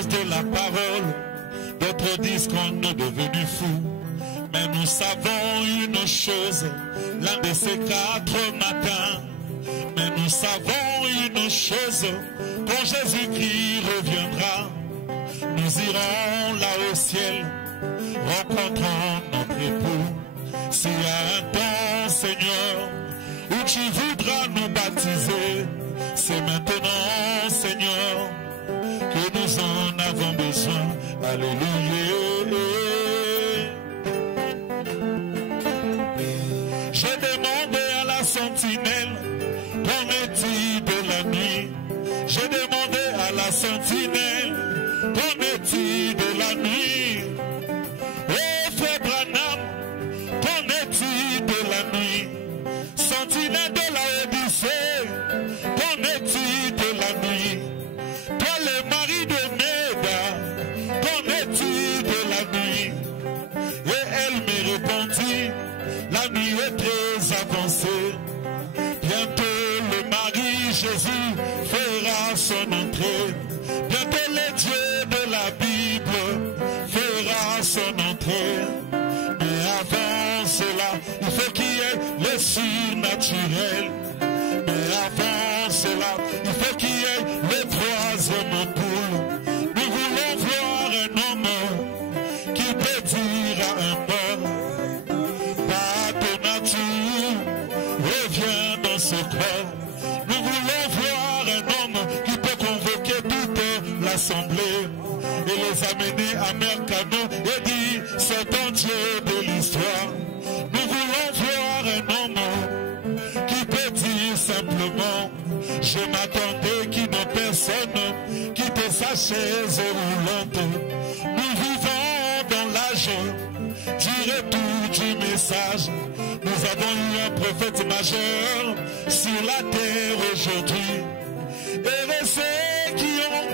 cause de la parole, d'autres disent qu'on est devenu fou. Mais nous savons une chose, l'un de ces 4 matins. Mais nous savons une chose, quand Jésus-Christ reviendra, nous irons là au ciel, rencontrant notre époux. S'il y a un temps, Seigneur, où tu voudras nous baptiser, c'est maintenant, Seigneur, que nous en avons besoin. Alléluia. J'ai demandé à la sentinelle, qu'en est-il de la nuit? J'ai demandé à la sentinelle, qu'en est-il de la nuit? Oh frère Branham, qu'en est-il de la nuit? Sentinelle de la Odyssée, qu'en est-il de la nuit? Toi le mari de Méda, qu'en est-il de la nuit? Et elle me répondit, la nuit est très avancée. Bientôt le mari Jésus fera son entrée. Bientôt le Dieu de la Bible fera son entrée. Mais avant cela, il faut qu'il y ait le surnaturel. Mais avant cela, il faut qu'il y ait le 3e poule. Nous voulons voir un homme qui peut dire à un mort, reviens dans ce corps. Nous voulons voir un homme qui peut convoquer toute l'assemblée et les amener à Mercano et dire c'est ton Dieu de l'histoire. Nous voulons voir un homme qui peut dire simplement je m'attendais qu'il n'y ait personne qui quitte sa chaise roulante. Nous vivons dans l'âge du retour du message. Nous avons eu un prophète majeur sur la terre aujourd'hui. Et ceux qui ont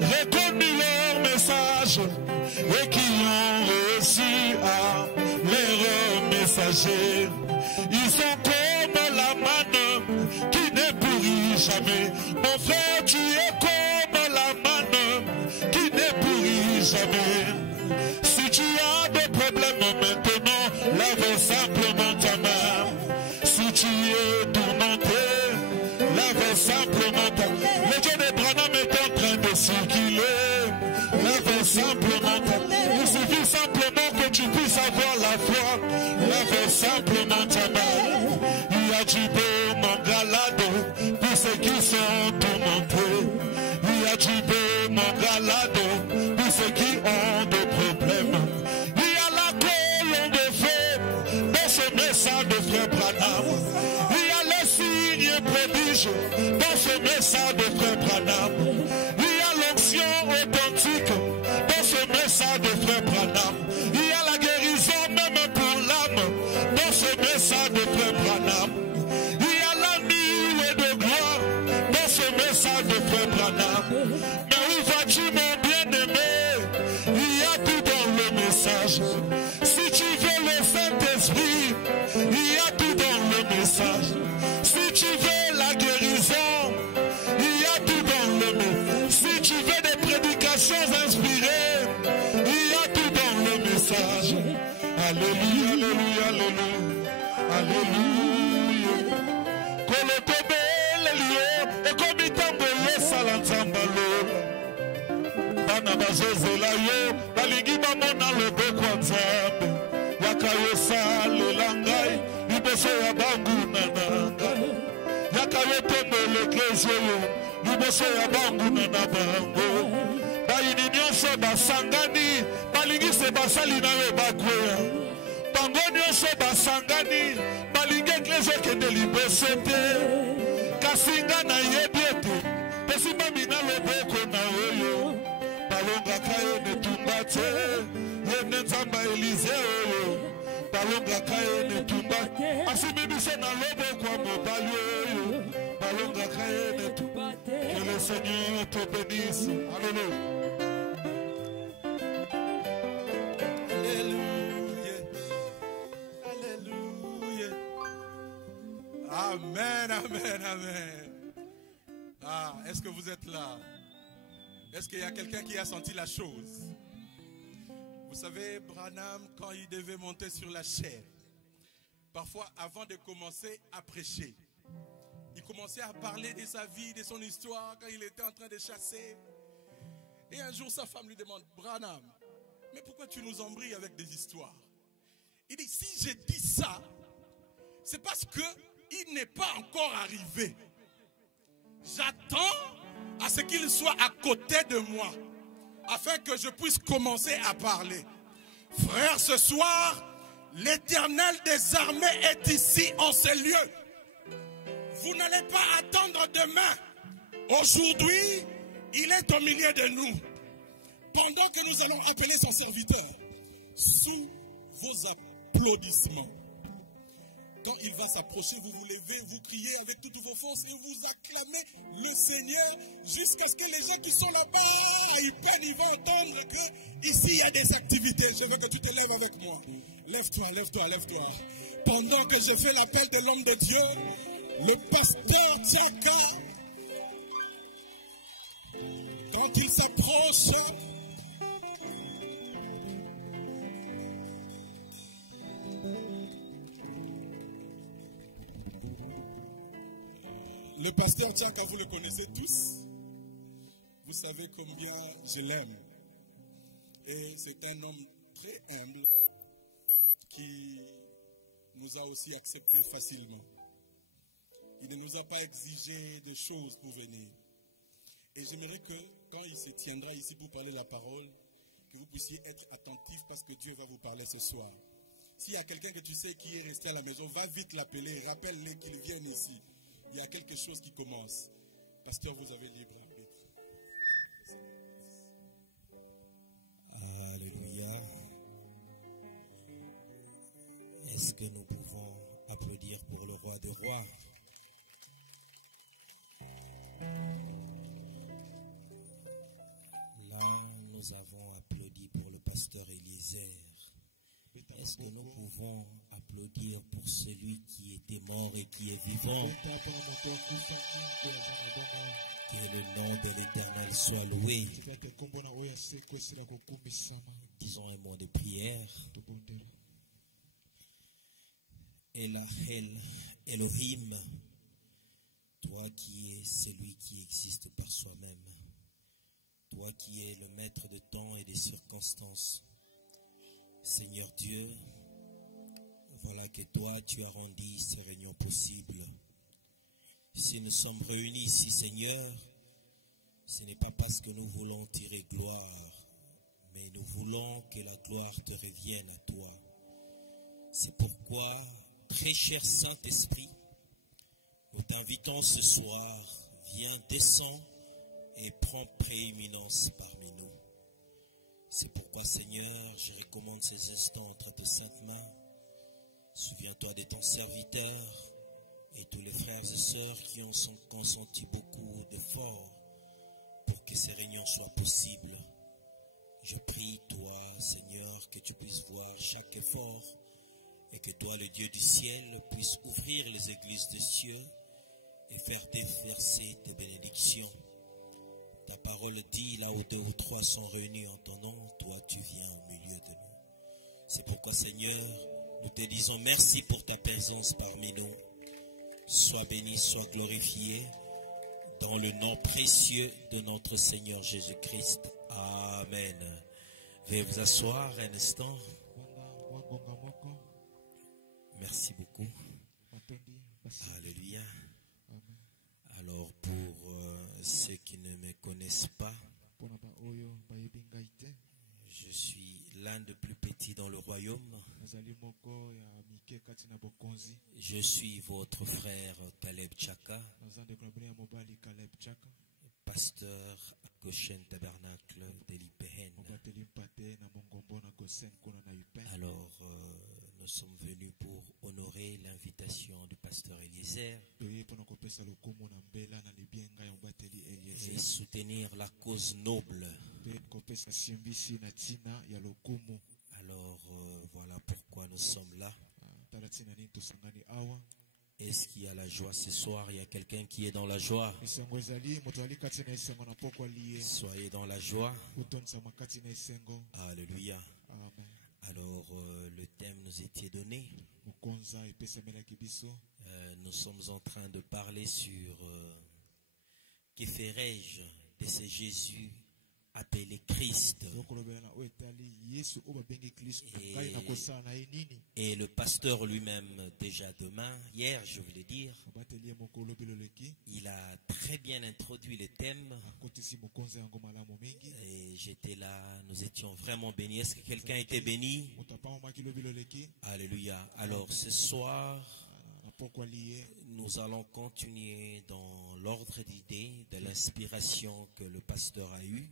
reconnu leur message et qui ont reçu à leur messager, ils sont comme la manne qui ne pourrit jamais. Mon frère, tu es comme la manne qui ne pourrit jamais. Si tu as des problèmes maintenant, lave simplement ta main. Si tu es tourmenté, lave simplement ta main. Le Dieu de Branham est en train de circuler. Lave simplement ta main. Il suffit simplement que tu puisses avoir la foi. Lave simplement ta main. Il y a du beau mangalado pour ceux qui sont tourmentés. Il y a du beau mangalado pour ceux qui ont des problèmes. De frère Branham. Il y a les signes prodiges dans ce message de frère Branham. Il y a l'onction authentique dans ce message de frère Branham. Il y a la guérison même pour l'âme dans ce message de frère Branham. Il y a la nuit de gloire dans ce message de frère Branham. Mais où vas-tu mon bien-aimé? Il y a tout dans le message. Si tu veux le Saint-Esprit, il y a tout dans le message. Si tu veux la guérison, il y a tout dans le message. Si tu veux des prédications inspirées, il y a tout dans le message. Alléluia, alléluia, alléluia. Alléluia. Kolotobe lelio, ekomitambo salanzambalo. Bana bazozela yo, balingi bamona loboko nzambe. Yakayosa lelangai, liboso ya bangu nananga. Yakayotembe l'eklezio yo, liboso ya bangu nanabango. Bayini nyonso basangani, balingi se basali na yo bakweya. Bango nyonso basangani, balingi eklezio kende liboso te. Kasinga na yebiete, pesimba mina loboko na oyo. Balonga kayo netumbate, yene nzamba Elize oyo. Balonga kayo netumbate, asimibise na lobo kwa mobali oyo. Balonga kayo netumbate, que le Seigneur te bénisse. Alléluia. Alléluia. Alléluia. Amen, amen, amen. Ah, est-ce que vous êtes là? Est-ce qu'il y a quelqu'un qui a senti la chose? Vous savez, Branham, quand il devait monter sur la chaire, parfois avant de commencer à prêcher, il commençait à parler de sa vie, de son histoire, quand il était en train de chasser. Et un jour, sa femme lui demande, Branham, mais pourquoi tu nous embrouilles avec des histoires? Il dit, si je dis ça, c'est parce qu'il n'est pas encore arrivé. J'attends à ce qu'il soit à côté de moi, afin que je puisse commencer à parler. Frère, ce soir, l'Éternel des armées est ici en ce lieu. Vous n'allez pas attendre demain. Aujourd'hui, il est au milieu de nous. Pendant que nous allons appeler son serviteur, sous vos applaudissements, quand il va s'approcher, vous vous levez, vous criez avec toutes vos forces et vous acclamez le Seigneur jusqu'à ce que les gens qui sont là-bas, ils peinent, ils vont entendre que ici il y a des activités. Je veux que tu te lèves avec moi. Lève-toi, lève-toi, lève-toi. Pendant que je fais l'appel de l'homme de Dieu, le pasteur Tchaka, quand il s'approche, le pasteur Tchaka, vous le connaissez tous. Vous savez combien je l'aime. Et c'est un homme très humble qui nous a aussi acceptés facilement. Il ne nous a pas exigé de choses pour venir. Et j'aimerais que quand il se tiendra ici pour parler la parole, que vous puissiez être attentifs parce que Dieu va vous parler ce soir. S'il y a quelqu'un que tu sais qui est resté à la maison, va vite l'appeler, rappelle-les qu'il vienne ici. Il y a quelque chose qui commence. Pasteur, vous avez libre arbitre. Alléluia. Est-ce que nous pouvons applaudir pour le roi des rois? Là, nous avons applaudi pour le pasteur Eliezer. Est-ce que nous pouvons applaudir pour celui qui était mort et qui est vivant? Que le nom de l'Éternel soit loué. Disons un mot de prière. Elahel, Elohim, toi qui es celui qui existe par soi-même, toi qui es le maître de temps et des circonstances, Seigneur Dieu, voilà que toi tu as rendu ces réunions possibles. Si nous sommes réunis ici, Seigneur, ce n'est pas parce que nous voulons tirer gloire, mais nous voulons que la gloire te revienne à toi. C'est pourquoi, très cher Saint-Esprit, nous t'invitons ce soir, viens, descends et prends prééminence parmi nous. C'est pourquoi, Seigneur, je recommande ces instants entre tes saintes mains. Souviens-toi de ton serviteur et tous les frères et sœurs qui ont consenti beaucoup d'efforts pour que ces réunions soient possibles. Je prie, toi, Seigneur, que tu puisses voir chaque effort et que toi, le Dieu du ciel, puisse ouvrir les églises des cieux et faire déverser tes bénédictions. Ta parole dit, là où 2 ou 3 sont réunis en ton nom, toi tu viens au milieu de nous. C'est pourquoi, Seigneur, nous te disons merci pour ta présence parmi nous. Sois béni, sois glorifié, dans le nom précieux de notre Seigneur Jésus-Christ. Amen. Veuillez vous asseoir un instant. Merci beaucoup. Alléluia. Alors pour ceux qui ne me connaissent pas, je suis l'un des plus petits dans le royaume. Je suis votre frère Caleb Tchaka, pasteur à Goshen Tabernacle de l'Ipehen. Alors, nous sommes venus pour honorer l'invitation du pasteur Eliezer et soutenir la cause noble. Alors, voilà pourquoi nous sommes là. Est-ce qu'il y a la joie ce soir? Il y a quelqu'un qui est dans la joie. Soyez dans la joie. Alléluia. Alors, le thème nous était donné. Nous sommes en train de parler sur que ferai-je de ce Jésus appelé Christ. Et le pasteur lui-même, déjà hier, je voulais dire, il a très bien introduit le thème. Et j'étais là, nous étions vraiment bénis. Est-ce que quelqu'un était béni? Alléluia. Alors ce soir, nous allons continuer dans l'ordre d'idées de l'inspiration que le pasteur a eue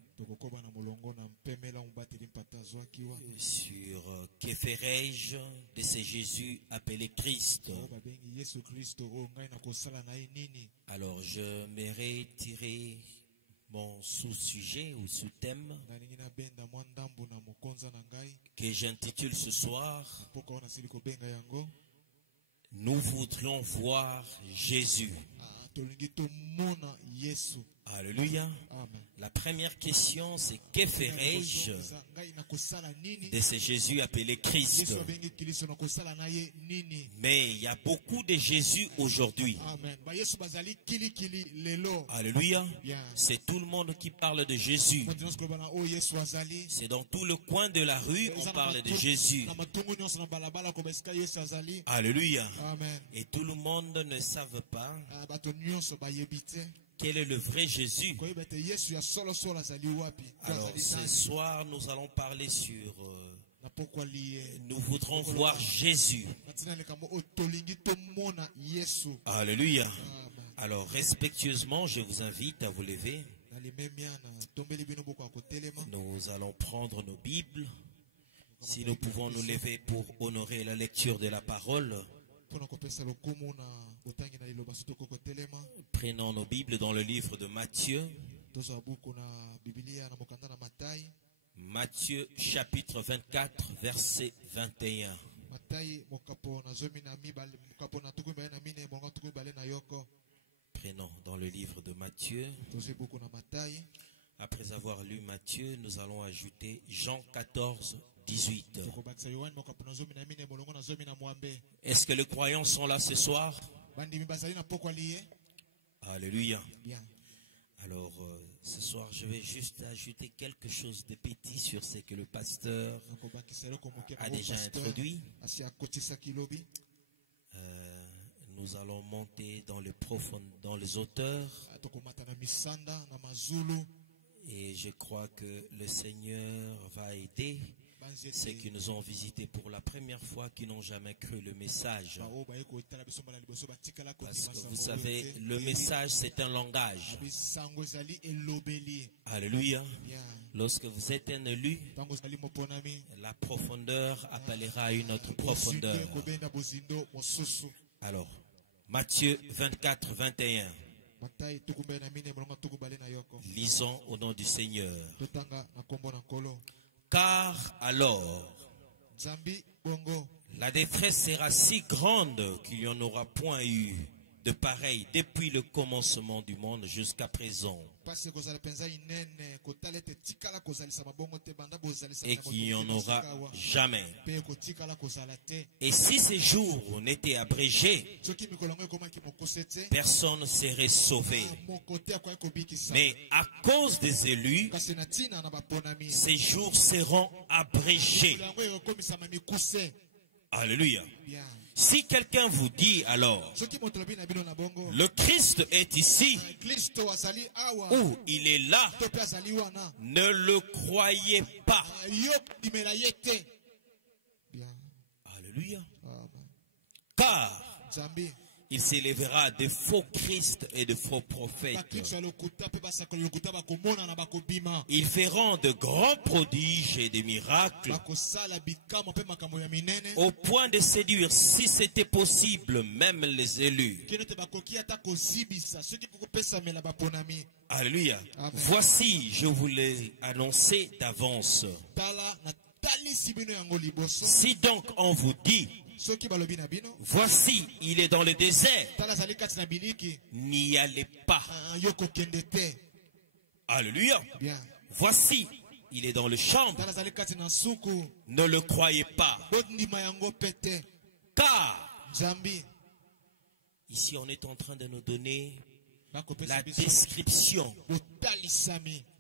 sur que ferai-je de ce Jésus appelé Christ. Alors je m'aimerais tirer mon sous-sujet ou sous-thème que j'intitule ce soir: nous voudrions voir Jésus. Alléluia. La première question, c'est que ferai-je de ce Jésus appelé Christ? Mais il y a beaucoup de Jésus aujourd'hui. Alléluia. C'est tout le monde qui parle de Jésus. C'est dans tout le coin de la rue on parle de Jésus. Alléluia. Et tout le monde ne savent pas quel est le vrai Jésus. Alors ce soir nous allons parler sur nous voudrons voir Jésus. Alléluia. Alors respectueusement je vous invite à vous lever. Nous allons prendre nos Bibles. Si nous pouvons nous lever pour honorer la lecture de la parole. Prenons nos Bibles dans le livre de Matthieu. Matthieu chapitre 24 verset 21. Prenons dans le livre de Matthieu. Après avoir lu Matthieu, nous allons ajouter Jean 14, 18. Est-ce que les croyants sont là ce soir? Alléluia. Alors, ce soir, je vais juste ajouter quelque chose de petit sur ce que le pasteur a déjà introduit. Nous allons monter dans les auteurs. Et je crois que le Seigneur va aider ceux qui nous ont visités pour la première fois, qui n'ont jamais cru le message. Parce que vous savez, le message c'est un langage. Alléluia. Lorsque vous êtes un élu, la profondeur appellera à une autre profondeur. Alors, Matthieu 24, 21. Lisons au nom du Seigneur. Car alors, la détresse sera si grande qu'il n'y en aura point eu de pareil depuis le commencement du monde jusqu'à présent. Et qu'il n'y en aura jamais. Et si ces jours n'étaient abrégés, personne ne serait sauvé. Mais à cause des élus, ces jours seront abrégés. Alléluia. Si quelqu'un vous dit alors, le Christ est ici, ou il est là, ne le croyez pas. Alléluia. Car il s'élèvera de faux Christ et de faux prophètes. Ils feront de grands prodiges et des miracles au point de séduire, si c'était possible, même les élus. Alléluia. Voici, je vous l'ai annoncé d'avance. Si donc on vous dit voici, il est dans le désert. N'y allez pas. Alléluia. Bien. Voici, il est dans le champ. Ne le croyez pas. Car ici on est en train de nous donner la description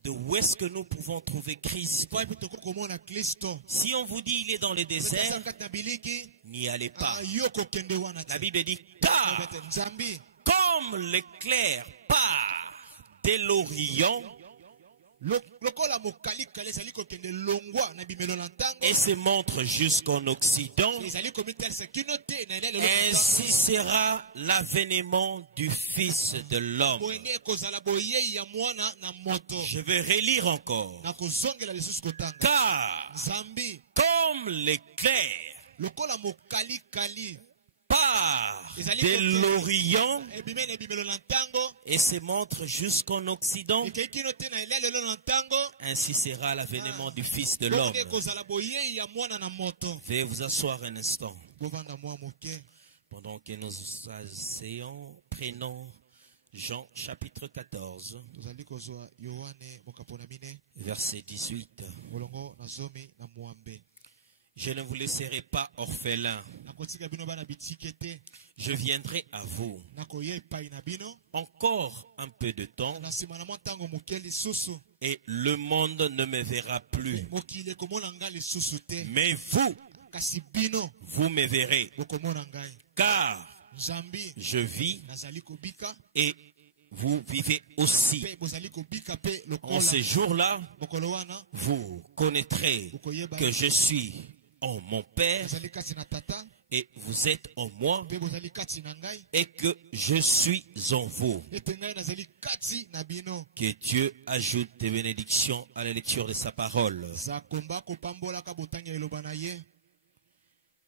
de où est-ce que nous pouvons trouver Christ. Si on vous dit il est dans le désert, n'y allez pas. La Bible dit car comme l'éclair part de l'Orient et se montre jusqu'en Occident, ainsi sera l'avènement du Fils de l'homme. Je vais relire encore. Car comme l'éclair part de l'Orient et se montre jusqu'en Occident, ainsi sera l'avènement du Fils de l'homme. Veuillez vous asseoir un instant. Pendant que nous asseyons, prenons Jean chapitre 14, verset 18. Je ne vous laisserai pas orphelin. Je viendrai à vous. Encore un peu de temps et le monde ne me verra plus. Mais vous me verrez. Car je vis et vous vivez aussi. En ce jour-là, vous connaîtrez que je suis en mon Père et vous êtes en moi et que je suis en vous. Que Dieu ajoute des bénédictions à la lecture de sa parole.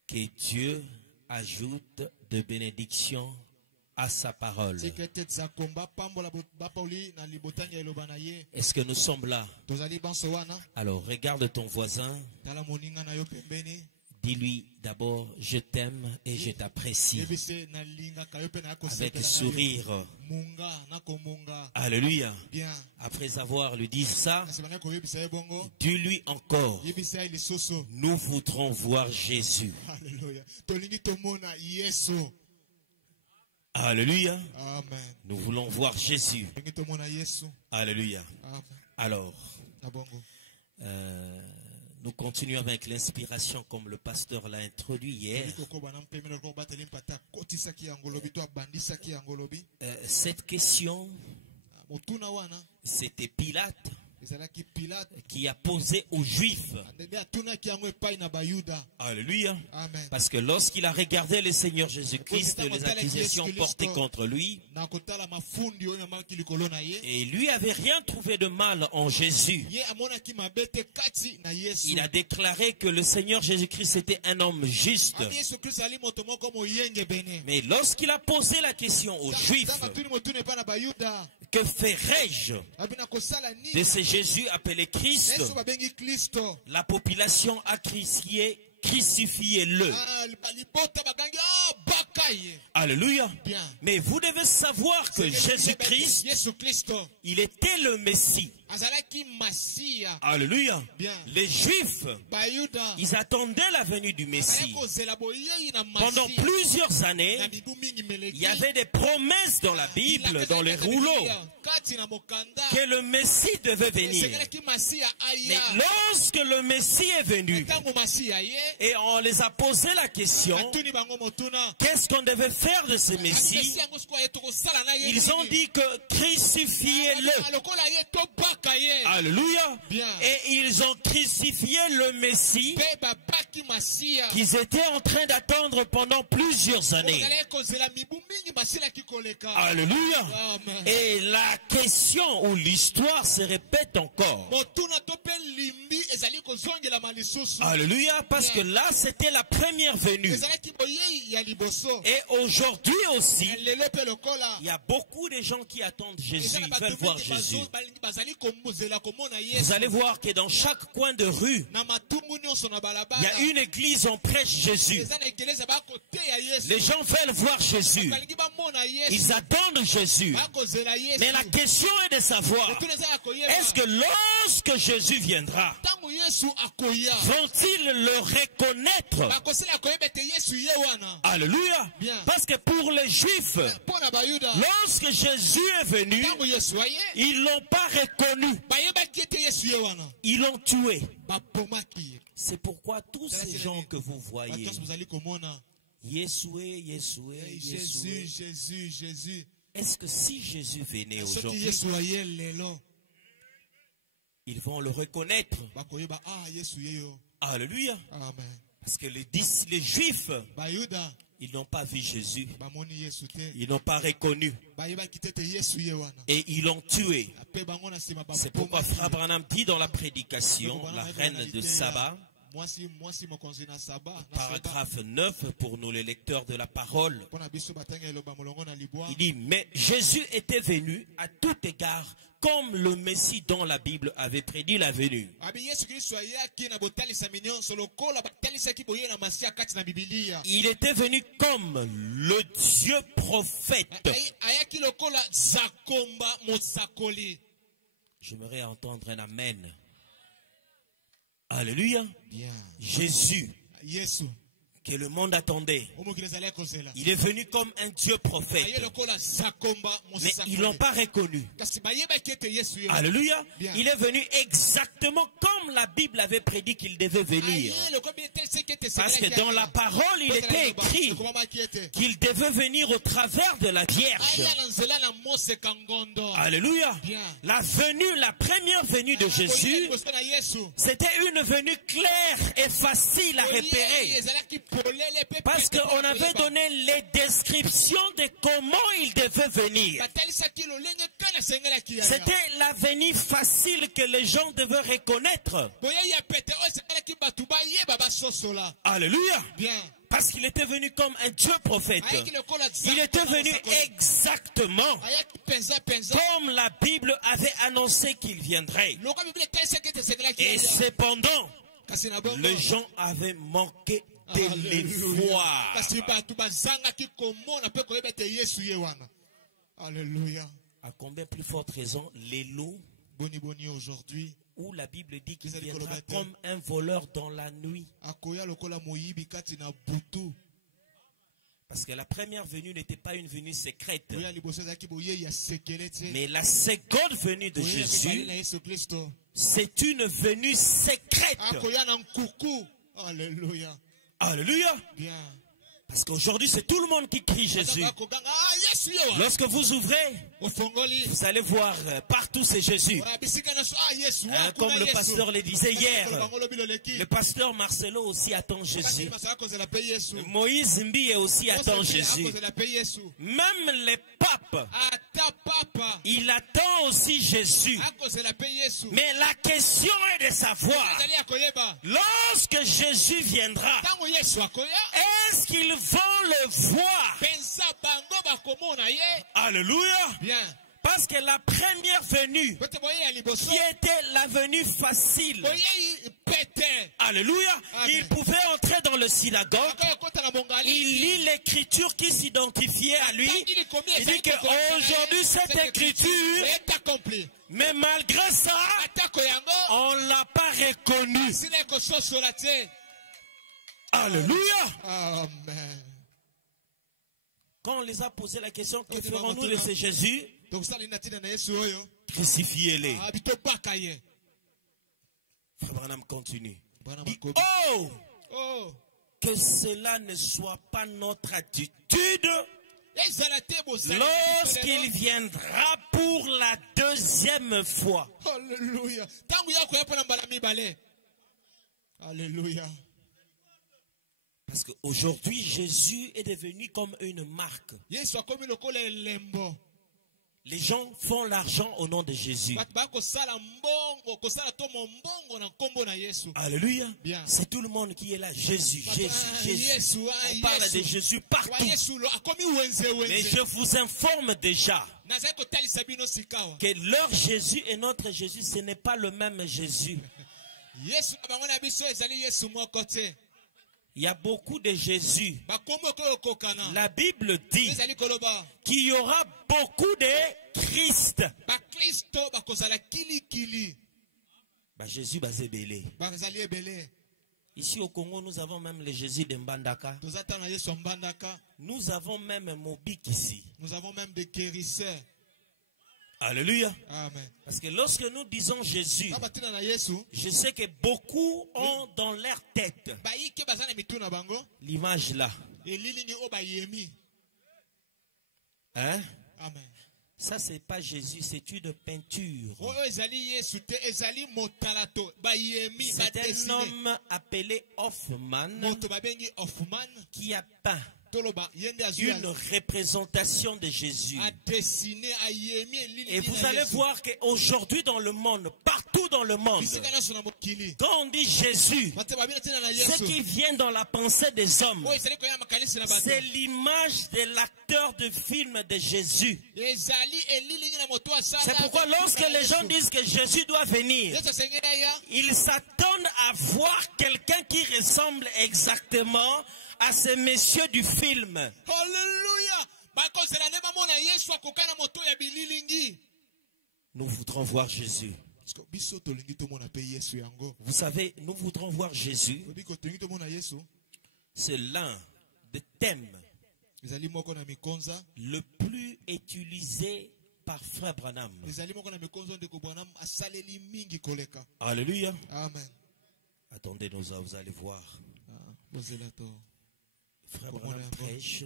Que Dieu ajoute des bénédictions à sa parole. Est-ce que nous sommes là? Alors regarde ton voisin. Dis-lui d'abord, je t'aime et je t'apprécie. Avec sourire. Alléluia. Après avoir lui dit ça, dis-lui encore, nous voudrons voir Jésus. Alléluia. Amen. Nous voulons voir Jésus. Alléluia. Amen. Alors, nous continuons avec l'inspiration comme le pasteur l'a introduit hier. Cette question, c'était Pilate qui a posé aux Juifs. Alléluia. Amen. Parce que lorsqu'il a regardé le Seigneur Jésus-Christ, les accusations portées contre lui, et lui avait rien trouvé de mal en Jésus. Il a déclaré que le Seigneur Jésus-Christ était un homme juste. Mais lorsqu'il a posé la question aux Juifs, que ferai-je de ce Jésus appelé Christ? La population a crié, crucifiez-le. Alléluia. Bien. Mais vous devez savoir que Jésus-Christ, il était le Messie. Alléluia. Bien. Les Juifs, ils attendaient la venue du Messie. Pendant plusieurs années, il y avait des promesses dans la Bible, dans les rouleaux, que le Messie devait venir. Mais lorsque le Messie est venu, et on les a posé la question, qu'est-ce qu'on devait faire de ce Messie? Ils ont dit que crucifiez-le. Alléluia. Bien. Et ils ont crucifié le Messie qu'ils étaient en train d'attendre pendant plusieurs années. Alléluia. Amen. Et la question ou l'histoire se répète encore. Alléluia. Parce que là, c'était la première venue. Et aujourd'hui aussi, il y a beaucoup de gens qui attendent Jésus, ils veulent voir Jésus. Vous allez voir que dans chaque coin de rue, il y a une église, on prêche Jésus. Les gens veulent voir Jésus. Ils attendent Jésus. Mais la question est de savoir, est-ce que lorsque Jésus viendra, vont-ils le reconnaître? Alléluia. Parce que pour les Juifs, lorsque Jésus est venu, ils ne l'ont pas reconnu. Ils l'ont tué. C'est pourquoi tous ces gens que vous voyez, Yeshua, Yeshua, Jésus, Jésus, Jésus. Est-ce que si Jésus venait aujourd'hui, ils vont le reconnaître? Alléluia. Parce que les Juifs, ils n'ont pas vu Jésus. Ils n'ont pas reconnu. Et ils l'ont tué. C'est pourquoi Frère Branham dit dans la prédication, la reine de Saba, paragraphe 9 pour nous les lecteurs de la parole. Il dit, mais Jésus était venu à tout égard comme le Messie dont la Bible avait prédit la venue. Il était venu comme le Dieu prophète. J'aimerais entendre un amen. Alléluia. Bien. Jésus, que le monde attendait, il est venu comme un Dieu prophète. Mais ils ne l'ont pas reconnu. Alléluia. Bien. Il est venu exactement comme la Bible avait prédit qu'il devait venir. Parce que dans la parole, il était écrit qu'il devait venir au travers de la Vierge. Alléluia. Bien. La première venue de Jésus, c'était une venue claire et facile à repérer. Parce qu'on avait donné les descriptions de comment il devait venir. C'était la venue facile que les gens devaient reconnaître. Alléluia. Bien. Parce qu'il était venu comme un Dieu prophète. Il était venu exactement comme la Bible avait annoncé qu'il viendrait. Et cependant, les gens avaient manqué de les voir. Alléluia. À combien plus forte raison, les lots aujourd'hui, où la Bible dit qu'il viendra comme un voleur dans la nuit. Parce que la première venue n'était pas une venue secrète. Mais la seconde venue de Jésus, c'est une venue secrète. Alléluia. Alléluia. Bien. Parce qu'aujourd'hui, c'est tout le monde qui crie Jésus. Lorsque vous ouvrez, vous allez voir partout c'est Jésus. Comme le pasteur le disait hier, le pasteur Marcelo aussi attend Jésus. Moïse Mbiye aussi attend Jésus. Même les papes, il attend aussi Jésus. Mais la question est de savoir, lorsque Jésus viendra, est-ce qu'ils vont le voir? Alléluia. Bien. Parce que la première venue, qui était la venue facile, alléluia, il pouvait entrer dans le synagogue, il lit l'écriture qui s'identifiait à lui, il dit qu'aujourd'hui cette écriture, mais malgré ça, on ne l'a pas reconnue. Alléluia. Amen. Quand on les a posé la question, que ferons-nous de ce Jésus? Crucifiez-les. Frère Branham continue. Dit, oh, que cela ne soit pas notre attitude lorsqu'il viendra pour la deuxième fois. Alléluia. Alléluia. Parce qu'aujourd'hui, Jésus est devenu comme une marque. Les gens font l'argent au nom de Jésus. Alléluia. C'est tout le monde qui est là. Jésus, Jésus, Jésus. On parle de Jésus partout. Mais je vous informe déjà que leur Jésus et notre Jésus, ce n'est pas le même Jésus. Il y a beaucoup de Jésus. La Bible dit qu'il y aura beaucoup de Christ. Jésus va se belé. Ici au Congo, nous avons même le Jésus de Mbandaka. Nous avons même Mobik ici. Nous avons même des guérisseurs. Alléluia. Amen. Parce que lorsque nous disons Jésus, je sais que beaucoup ont dans leur tête l'image là. Hein? Amen. Ça, c'est pas Jésus, c'est une peinture. C'est un homme appelé Hoffman qui a peint une représentation de Jésus. Et vous allez voir qu'aujourd'hui dans le monde, partout dans le monde, quand on dit Jésus, ce qui vient dans la pensée des hommes, c'est l'image de l'acteur de film de Jésus. C'est pourquoi lorsque les gens disent que Jésus doit venir, ils s'attendent à voir quelqu'un qui ressemble exactement à ce monsieur du film. Alléluia. Nous voudrons voir Jésus. Vous savez, nous voudrons voir Jésus. C'est l'un des thèmes le plus utilisé par Frère Branham. Alléluia. Amen. Attendez, vous allez voir. Frère Branham prêche.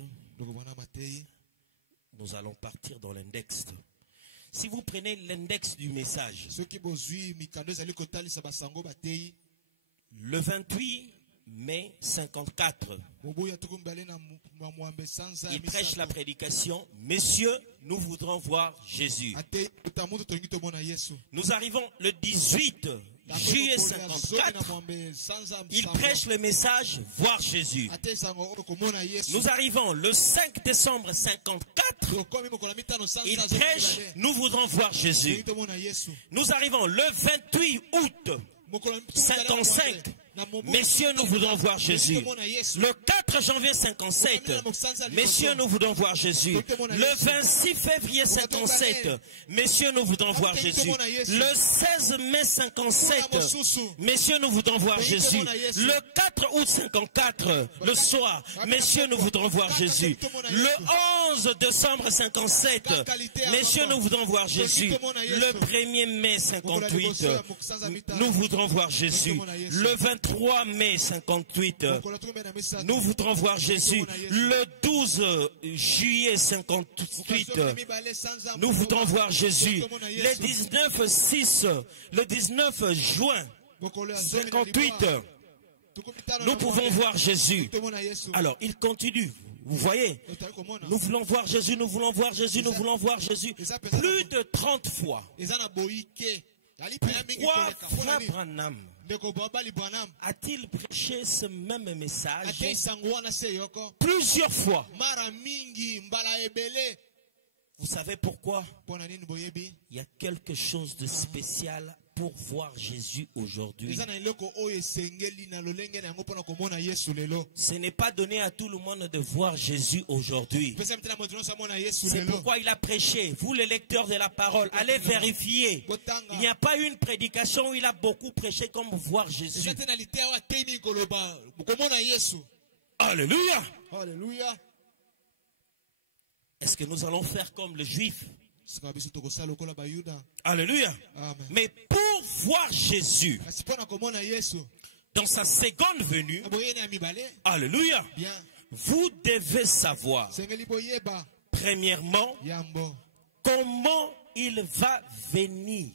Nous allons partir dans l'index. Si vous prenez l'index du message, le 28 mai 54, il prêche la prédication. Messieurs, nous voudrons voir Jésus. Nous arrivons le 18 juillet 54, il prêche le message voir Jésus. Nous arrivons le 5 décembre 54, il prêche nous voudrons voir Jésus. Nous arrivons le 28 août 55, messieurs, nous voudrons voir Jésus. Le 4 janvier 57, messieurs, nous voudrons voir Jésus. Le 26 février 57, messieurs, nous voudrons voir Jésus. Le 16 mai 57, messieurs, nous voudrons voir Jésus. Le 4 août 54, le soir, messieurs, nous voudrons voir Jésus. Le 11 décembre 57, messieurs, nous voudrons voir Jésus. Le 1er mai 58, nous voudrons voir Jésus. Le 23 mai 58, nous voudrons voir Jésus. Le 12 juillet 58, nous voudrons voir Jésus. Le 19 juin 58, nous pouvons voir Jésus. Alors, il continue. Vous voyez, nous voulons voir Jésus, nous voulons voir Jésus, nous voulons voir Jésus. Plus de 30 fois. Pourquoi Frère Branham a-t-il prêché ce même message plusieurs fois? Vous savez pourquoi? Il y a quelque chose de spécial pour voir Jésus aujourd'hui. Ce n'est pas donné à tout le monde de voir Jésus aujourd'hui. C'est pourquoi il a prêché. Vous les lecteurs de la parole, allez vérifier. Il n'y a pas eu une prédication où il a beaucoup prêché comme voir Jésus. Alléluia. Alléluia. Est-ce que nous allons faire comme le juif? Alléluia. Amen. Mais pour voir Jésus dans sa seconde venue, alléluia, vous devez savoir premièrement comment il va venir.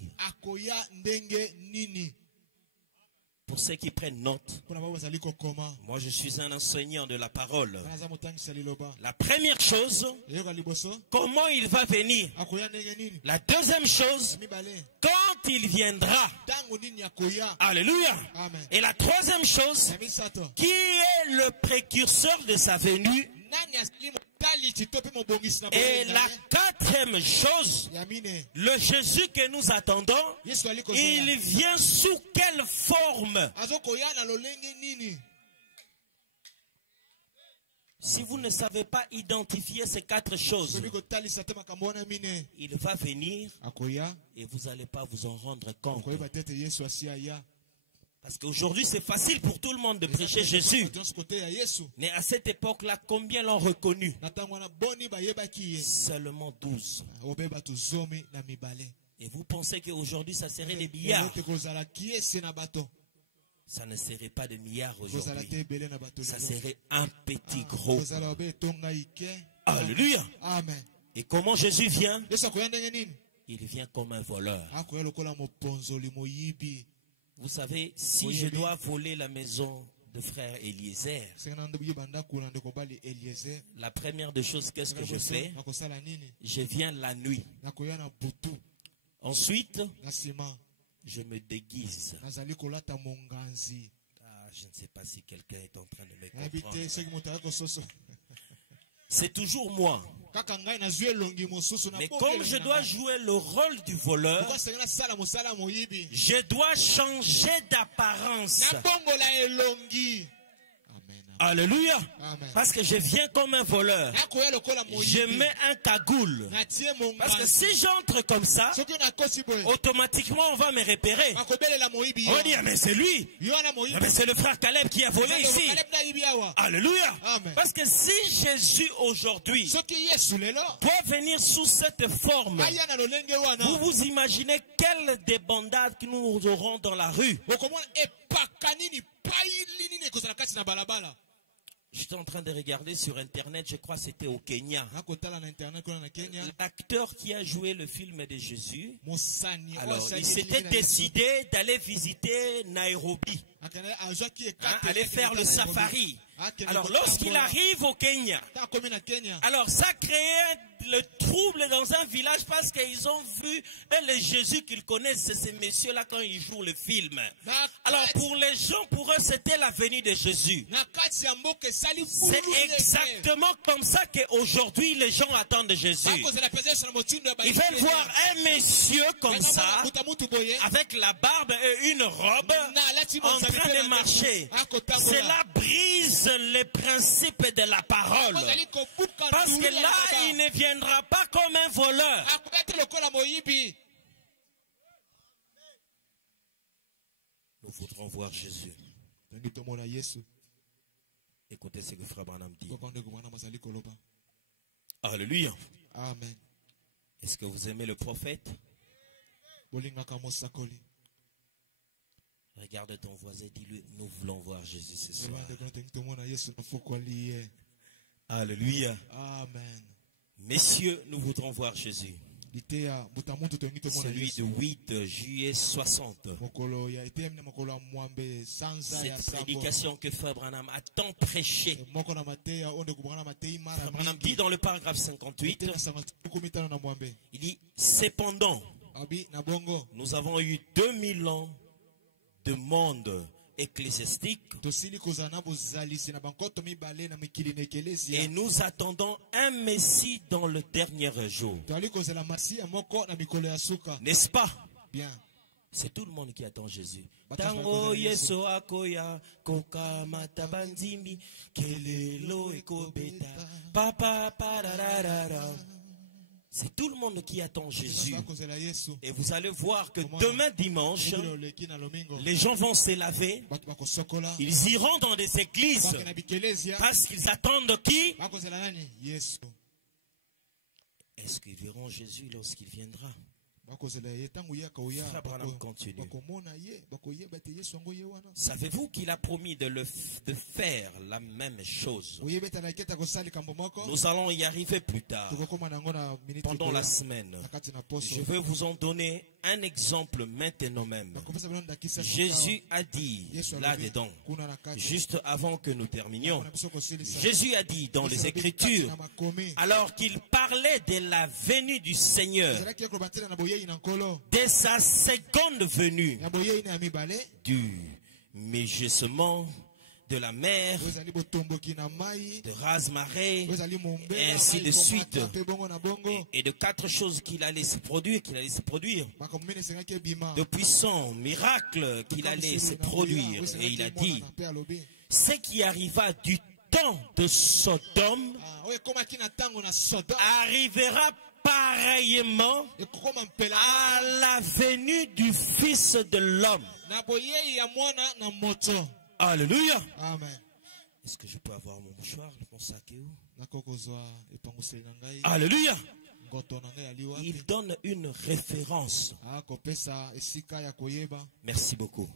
Pour ceux qui prennent note, moi je suis un enseignant de la parole. La première chose, comment il va venir. La deuxième chose, quand il viendra. Alléluia. Et la troisième chose, qui est le précurseur de sa venue. Et la quatrième chose, le Jésus que nous attendons, il vient sous quelle forme? Si vous ne savez pas identifier ces quatre choses, il va venir et vous n'allez pas vous en rendre compte. Parce qu'aujourd'hui, c'est facile pour tout le monde de prêcher Jésus. Mais à cette époque-là, combien l'ont reconnu? Seulement 12. Et vous pensez qu'aujourd'hui, ça serait des milliards? Ça ne serait pas des milliards aujourd'hui. Ça serait un petit gros. Alléluia. Et comment Jésus vient? Il vient comme un voleur. Vous savez, si je dois voler la maison de frère Eliezer, la première des choses, qu'est-ce que je fais? Je viens la nuit. Ensuite, je me déguise. Je ne sais pas si quelqu'un est en train de me comprendre. C'est toujours moi. Mais comme je dois jouer le rôle du voleur, je dois changer d'apparence. Alléluia. Parce que je viens comme un voleur. Je mets un cagoule. Parce que si j'entre comme ça, automatiquement on va me repérer. On va dire, mais c'est lui. Mais c'est le frère Caleb qui a volé ici. Alléluia. Parce que si Jésus aujourd'hui doit venir sous cette forme, vous vous imaginez quelle débandade que nous aurons dans la rue. J'étais en train de regarder sur internet, je crois que c'était au Kenya. L'acteur qui a joué le film de Jésus, alors il s'était décidé d'aller visiter Nairobi, aller faire le safari. Alors lorsqu'il arrive au Kenya, alors ça créait le trouble dans un village parce qu'ils ont vu le Jésus qu'ils connaissent, c'est ces messieurs-là quand ils jouent le film. Alors pour les gens, pour eux, c'était la venue de Jésus. C'est exactement comme ça qu'aujourd'hui les gens attendent Jésus. Ils veulent voir un monsieur comme ça, avec la barbe et une robe, en train de marcher. Cela brise les principes de la parole. Parce que là, il ne viendra pas comme un voleur. Nous voudrons voir Jésus. Écoutez ce que Frère Branham dit. Alléluia. Amen. Est-ce que vous aimez le prophète? Regarde ton voisin, dis-lui, nous voulons voir Jésus ce soir. Alléluia. Amen. Messieurs, nous voudrons voir Jésus. Celui de 8 juillet 60. Cette prédication que Frère Branham a tant prêché. Frère Branham dit dans le paragraphe 58, il dit, cependant, nous avons eu 2000 ans de monde ecclésiastique et nous attendons un Messie dans le dernier jour. N'est-ce pas? Bien. C'est tout le monde qui attend Jésus. C'est tout le monde qui attend Jésus. Et vous allez voir que demain dimanche, les gens vont se laver. Ils iront dans des églises parce qu'ils attendent qui? Est-ce qu'ils verront Jésus lorsqu'il viendra? Frère Branham continue. Savez-vous qu'il a promis de faire la même chose? Nous allons y arriver plus tard, pendant la semaine. Je vais vous en donner un exemple maintenant même. Jésus a dit là-dedans, juste avant que nous terminions, Jésus a dit dans les Écritures, alors qu'il parlait de la venue du Seigneur, de sa seconde venue, du mugissement de la mer, de rase-marée, et ainsi de suite, et de 4 choses qu'il allait se produire, de puissants miracles qu'il allait se produire. Et il a dit, ce qui arriva du temps de Sodome arrivera pareillement à la venue du Fils de l'homme. Alléluia. Amen. Est-ce que je peux avoir mon mouchoir, mon sac est où? Alléluia. Il donne une référence. Merci beaucoup.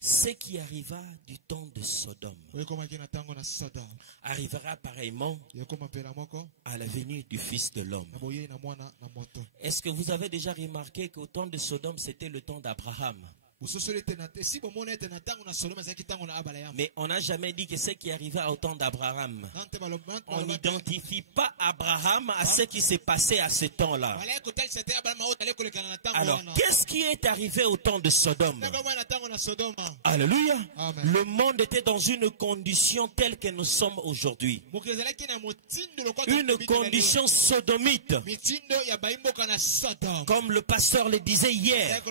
Ce qui arriva du temps de Sodome arrivera pareillement à la venue du Fils de l'homme. Est-ce que vous avez déjà remarqué qu'au temps de Sodome, c'était le temps d'Abraham? Mais on n'a jamais dit que ce qui arriva au temps d'Abraham. On n'identifie pas Abraham à ce qui s'est passé à ce temps-là. Alors, qu'est-ce qui est arrivé au temps de Sodome? Alléluia. Le monde était dans une condition telle que nous sommes aujourd'hui. Une condition sodomite. Comme le pasteur le disait hier.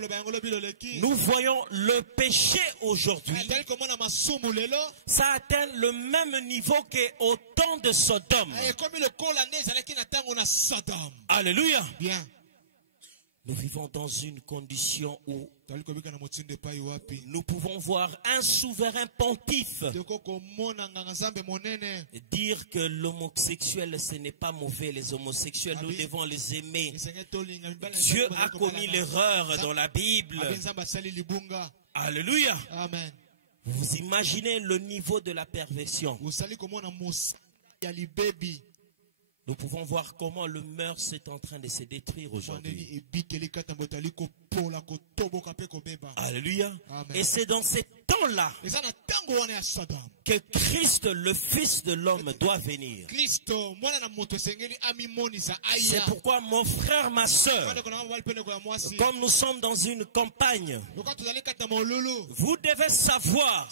Nous voyons le péché aujourd'hui. Ça atteint le même niveau qu'au temps de Sodome. Alléluia. Bien. Nous vivons dans une condition où nous pouvons voir un souverain pontife dire que l'homosexuel ce n'est pas mauvais, les homosexuels nous devons les aimer. Dieu a commis l'erreur dans la Bible. Alléluia. Amen. Vous imaginez le niveau de la perversion. Nous pouvons voir comment le mœurs est en train de se détruire aujourd'hui. Alléluia. Amen. Et c'est dans ces temps-là que Christ, le Fils de l'homme, doit venir. C'est pourquoi mon frère, ma soeur, comme nous sommes dans une campagne, vous devez savoir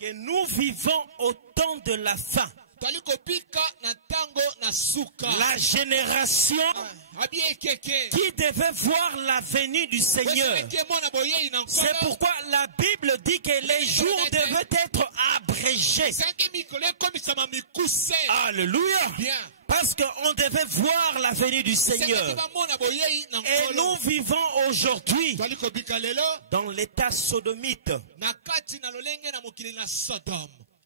que nous vivons au temps de la fin. La génération qui devait voir la venue du Seigneur. C'est pourquoi la Bible dit que les jours devaient être abrégés. Alléluia. Parce qu'on devait voir la venue du Seigneur. Et nous vivons aujourd'hui dans l'état sodomite.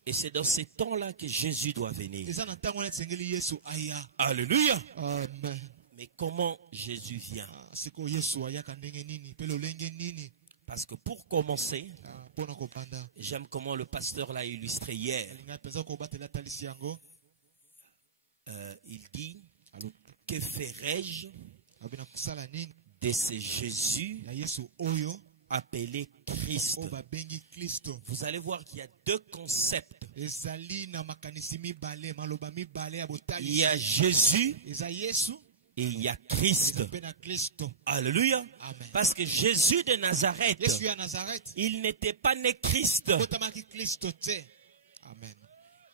Et c'est dans ces temps-là que Jésus doit venir. Alléluia. Amen. Mais comment Jésus vient? Parce que pour commencer, j'aime comment le pasteur l'a illustré hier. Il dit, que ferai-je de ce Jésus appelé Christ? Vous allez voir qu'il y a 2 concepts. Il y a Jésus et il y a Christ. Alléluia. Amen. Parce que Jésus de Nazareth, il n'était pas né Christ. Amen.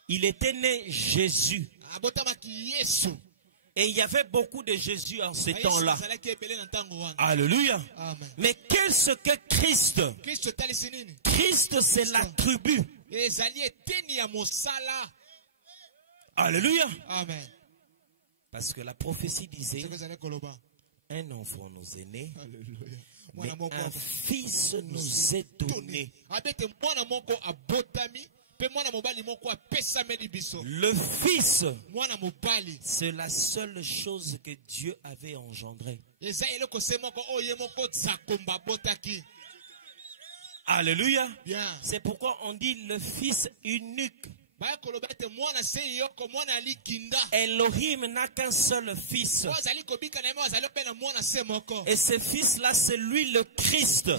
Il était né Jésus. Et il y avait beaucoup de Jésus en ce temps-là. Alléluia. Amen. Mais qu'est-ce que Christ? Christ, c'est l'attribut. Alléluia. Amen. Parce que la prophétie disait, un enfant nous est né, mais un fils nous est donné. Le Fils, c'est la seule chose que Dieu avait engendrée. Alléluia. Bien. C'est pourquoi on dit le Fils unique Elohim n'a qu'un seul fils. Et ce fils-là, c'est lui le Christ.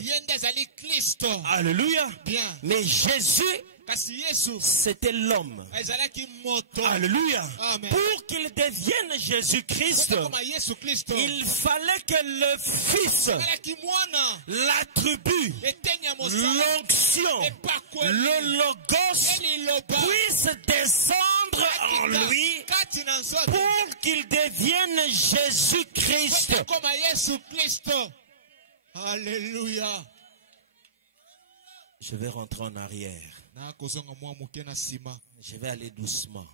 Alléluia. Mais Jésus, c'était l'homme. Alléluia. Pour qu'il devienne Jésus-Christ, il fallait que le Fils, l'attribut, l'onction, le logos puisse descendre en lui pour qu'il devienne Jésus-Christ. Alléluia. Je vais rentrer en arrière. Je vais aller doucement.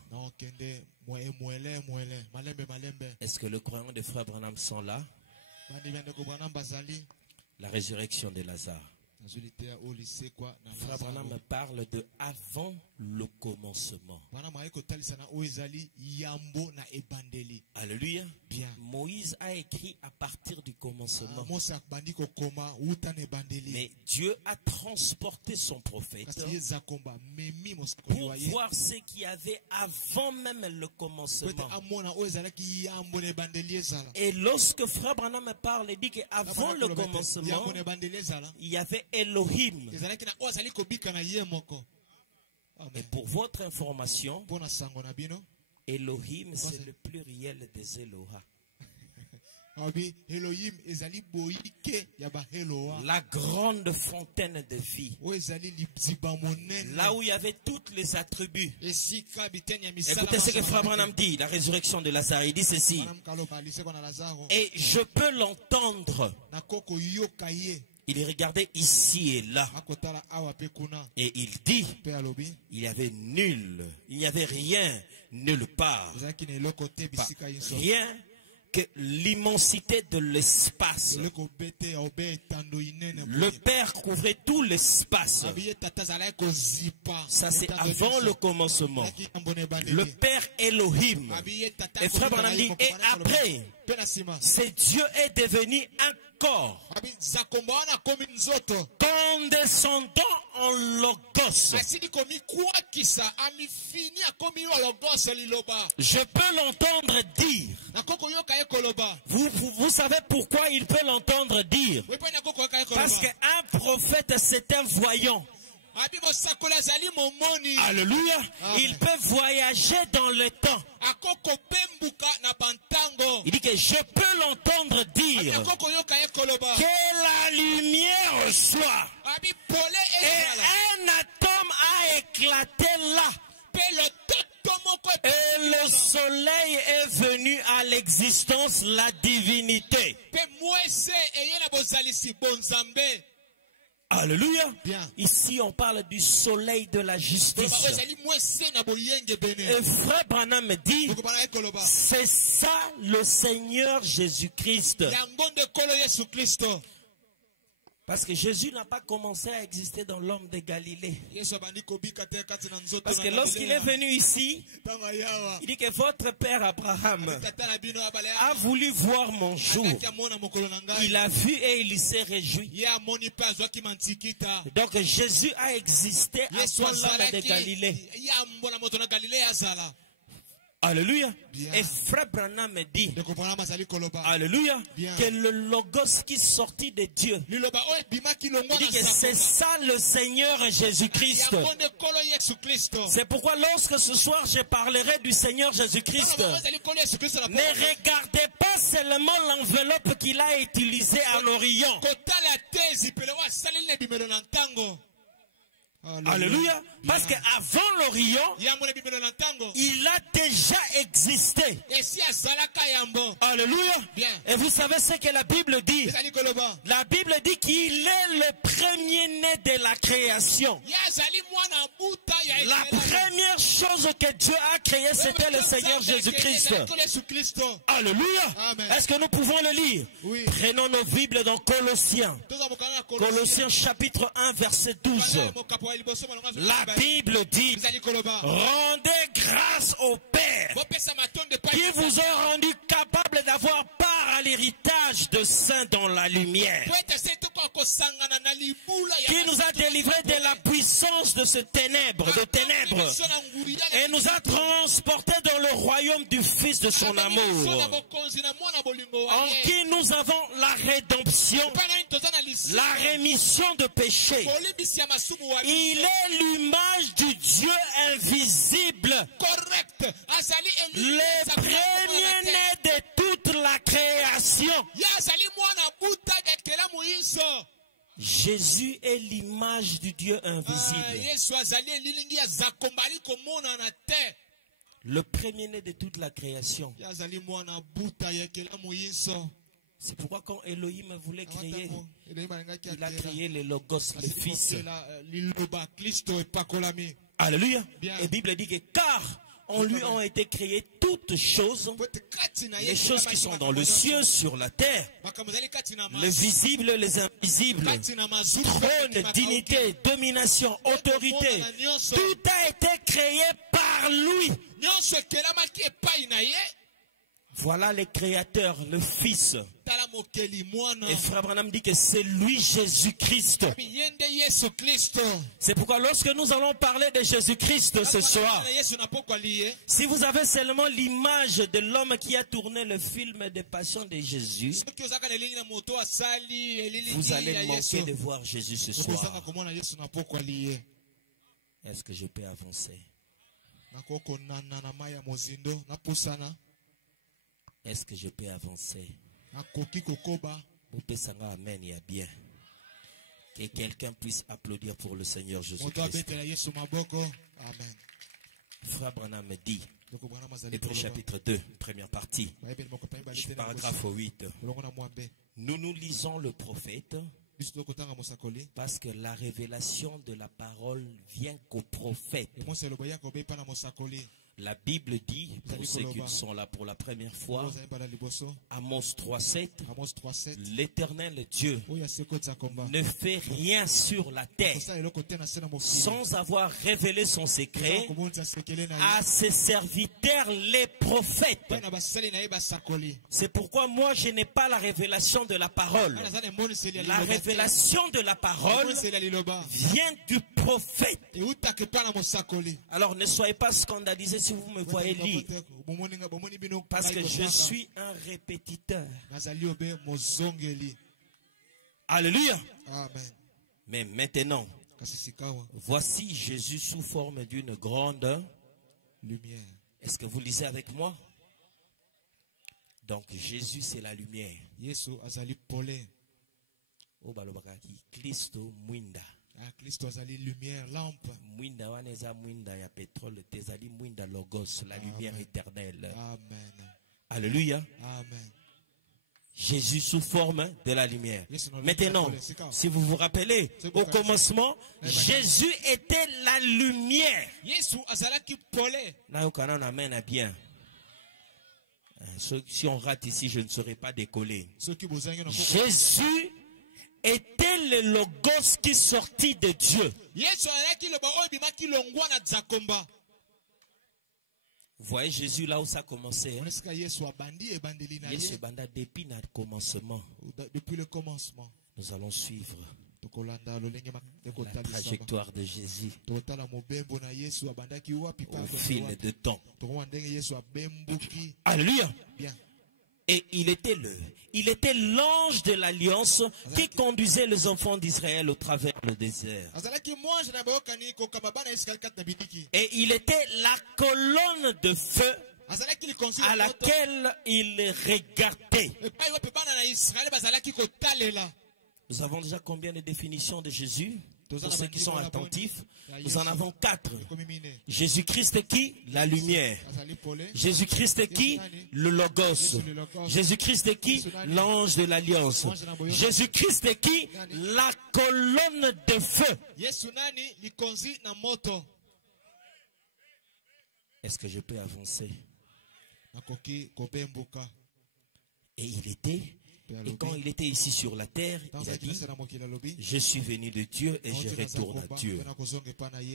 Est-ce que les croyants de Frère Branham sont là? La résurrection de Lazare. Frère Branham parle de avant le commencement. Alléluia. Moïse a écrit à partir du commencement. Mais Dieu a transporté son prophète pour voir ce qu'il y avait avant même le commencement. Et lorsque Frère Branham parle, il dit qu'avant le commencement, il y avait Elohim. Et pour votre information, Elohim, c'est le pluriel des Eloha. La grande fontaine de vie. Là où il y avait tous les attributs. Écoutez ce que Frère Branham dit, la résurrection de Lazare. Il dit ceci. Et je peux l'entendre. Il est regardé ici et là. Et il dit, il y avait nul, il n'y avait rien, nulle part. Rien que l'immensité de l'espace. Le Père couvrait tout l'espace. Ça c'est avant le commencement. Le Père Elohim. Et Frère Branham dit, et après, c'est Dieu est devenu un corps, condescendant en logos. Je peux l'entendre dire. Vous savez pourquoi il peut l'entendre dire? Parce qu'un prophète c'est un voyant. Alléluia. Il peut voyager dans le temps. Il dit que je peux l'entendre dire que la lumière soit. Et un atome a éclaté là. Et le soleil est venu à l'existence, la divinité. Alléluia. Ici on parle du soleil de la justice. Et Frère Branham me dit, c'est ça le Seigneur Jésus-Christ. Parce que Jésus n'a pas commencé à exister dans l'homme de Galilée. Parce que lorsqu'il est venu ici, il dit que votre père Abraham a voulu voir mon jour. Il a vu et il s'est réjoui. Donc Jésus a existé à l'homme de Galilée. Alléluia. Et Frère Branham me dit, alléluia, que le logos qui sortit de Dieu, il dit que c'est ça le Seigneur Jésus-Christ. C'est pourquoi lorsque ce soir je parlerai du Seigneur Jésus-Christ, ne regardez pas seulement l'enveloppe qu'il a utilisée en Orient. Alléluia. Parce qu'avant l'Orient, il a déjà existé. Alléluia. Et vous savez ce que la Bible dit? La Bible dit qu'il est le premier-né de la création. La première chose que Dieu a créée, c'était le Seigneur Jésus-Christ. Alléluia. Est-ce que nous pouvons le lire? Prenons nos Bibles dans Colossiens. Colossiens chapitre 1 verset 12. La Bible dit, rendez grâce au Père qui vous a rendu capable d'avoir part à l'héritage de saints dans la lumière, qui qui nous a délivrés de la puissance de ce ténèbre, et nous a transportés dans le royaume du Fils de son amour, en qui nous avons la rédemption, la rémission de péché. Il est l'image du Dieu invisible, le premier-né de toute la création. Jésus est l'image du Dieu invisible, le premier-né de toute la création. C'est pourquoi quand Elohim voulait créer, il a créé le Logos, le Fils. Alléluia. Et la Bible dit que car en lui ont été créées toutes choses, les choses qui sont dans le ciel, sur la terre, les visibles, les invisibles, trône, dignité, domination, autorité, tout a été créé par lui. Voilà le Créateur, le Fils. Et Frère Branham dit que c'est lui Jésus-Christ. C'est pourquoi lorsque nous allons parler de Jésus-Christ ce soir, si vous avez seulement l'image de l'homme qui a tourné le film de Passion de Jésus, vous allez manquer de voir Jésus ce soir. Est-ce que je peux avancer? Est-ce que je peux avancer? Amen, il y a bien. Que quelqu'un puisse applaudir pour le Seigneur Jésus-Christ. Frère Branham me dit, Hébreux chapitre 2, première partie, paragraphe 8. Nous lisons le prophète parce que la révélation de la parole vient qu'au prophète. La Bible dit, pour ceux qui sont là pour la première fois, Amos 3.7, l'Éternel Dieu ne fait rien sur la terre sans avoir révélé son secret à ses serviteurs les prophètes. C'est pourquoi moi je n'ai pas la révélation de la parole. La révélation de la parole vient du prophète. Alors ne soyez pas scandalisés si vous me voyez lire, parce que je suis un répétiteur. Alléluia. Amen. Mais maintenant, voici Jésus sous forme d'une grande lumière. Est-ce que vous lisez avec moi? Donc Jésus c'est la lumière. Christo mwinda. Christo azali lumière, lampe. Mwinda waneza mwinda ya pétrole, tezali mwinda logos, la lumière éternelle. Amen. Alléluia. Amen. Jésus sous forme de la lumière. Maintenant, si vous vous rappelez, au commencement, Jésus était la lumière. Amen, bien. Si on rate ici, je ne serai pas décollé. Jésus était le logos qui sortit de Dieu. Vous voyez Jésus là où ça a commencé. Hein? Depuis le commencement, nous allons suivre la trajectoire de Jésus au fil de temps. Alléluia. Bien. Et il était l'ange de l'alliance qui conduisait les enfants d'Israël au travers le désert. Et il était la colonne de feu à laquelle il regardait. Nous avons déjà combien de définitions de Jésus? Pour ceux qui sont attentifs, nous en avons 4. Jésus-Christ qui? La lumière. Jésus-Christ qui? Le Logos. Jésus-Christ qui? L'ange de l'alliance. Jésus-Christ qui? La colonne de feu. Est-ce que je peux avancer? Et il était... Et quand il était ici sur la terre, il a dit, je suis venu de Dieu et je retourne à Dieu.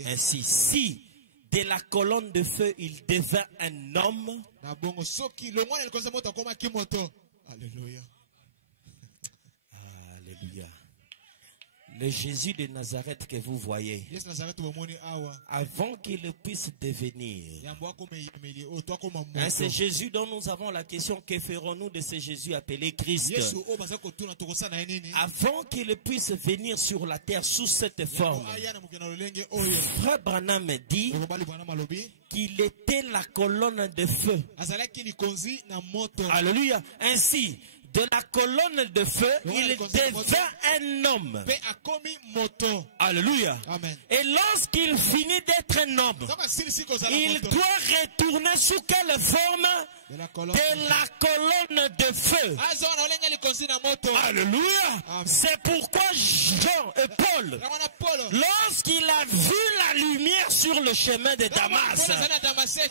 Ainsi, si de la colonne de feu il devint un homme, Alléluia. Alléluia. Le Jésus de Nazareth que vous voyez, Yesu Nazareth bomoni awa. avant qu'il puisse devenir, Yambo akoma yemeli o to akoma hein, c'est moto. Jésus dont nous avons la question, que ferons-nous de ce Jésus appelé Christ? Yesu o baza kotuna tokosana ye nini? Avant qu'il puisse venir sur la terre sous cette forme, Yambo aya na mokena lolenge oyo. Frère Branham dit Okobali bwana malobi. qu'il était la colonne de feu. Azalaki likonzi na moto. Alléluia. Ainsi, de la colonne de feu, il devint un homme. Pe akomi moto. Alléluia. Amen. Et lorsqu'il finit d'être un homme, Kama silisi kozala il moto. doit retourner sous quelle forme? De la colonne. De la colonne de feu. Azo na olenge likonzi na moto. Alléluia. Amen. C'est pourquoi Jean et Paul, Ramana Paul. lorsqu'il a vu la lumière sur le chemin de Damas,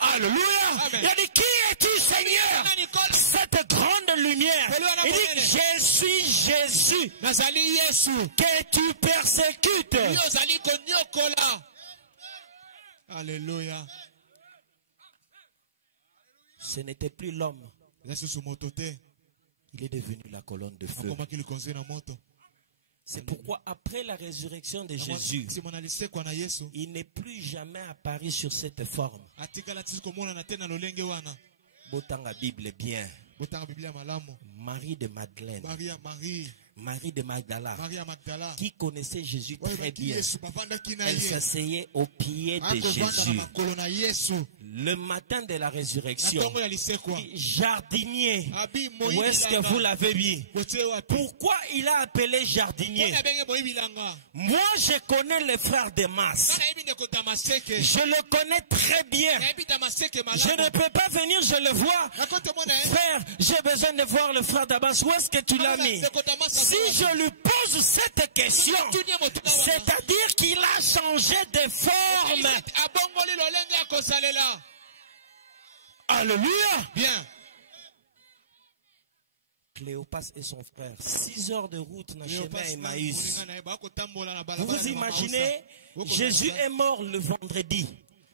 alléluia, Amen. il a dit, qui es-tu, Seigneur? Cette grande lumière. Il dit, je suis Jésus Nazali Yesu. que tu persécutes. Yo zali konyokola. Alléluia. Ce n'était plus l'homme, Yesu su moto te. il est devenu la colonne de feu. Akomaki likonzi na moto. C'est pourquoi après la résurrection de Jésus, Si mona lisekwa na Yesu. il n'est plus jamais apparu sur cette forme. Atikala tisi komona na te na lolenge wana. Botanga Bible bien. Botanga Biblia malamu. Marie de Madeleine, Marie. Marie de Magdala, Maria Magdala. qui connaissait Jésus Oyo très baki bien, Yesu bafandaki na elle ye. s'asseyait au pied de Akovanda na Jésus. makolo na Yesu. Le matin de la Na résurrection, tongo ya lisekwa. jardinier, Abi où moyibi est-ce que langa. vous l'avez mis? Botie wapi? Pourquoi il a appelé jardinier? Pona benge moyibi langa. Moi, je connais le frère de Mas. Nana yebi ndeko Damaseke. Je le connais très bien. Yebi Damaseke Je ne malamu. peux pas venir, je le vois. Nakote mona ye. Frère, j'ai besoin de voir le frère d'Abbas. Où est-ce que tu l'as mis? Ndeko Damas. Si je lui pose cette question, c'est-à-dire qu'il a changé de forme. Abongoli lolenge ya kosalela. Alléluia. Bien. Cléopas et son frère, 6 heures de route dans le chemin Cléopas na Emmaüs. moninga na ye bakotambola na Vous balabala vous na imaginez, Mamausa. Jésus est mort le vendredi.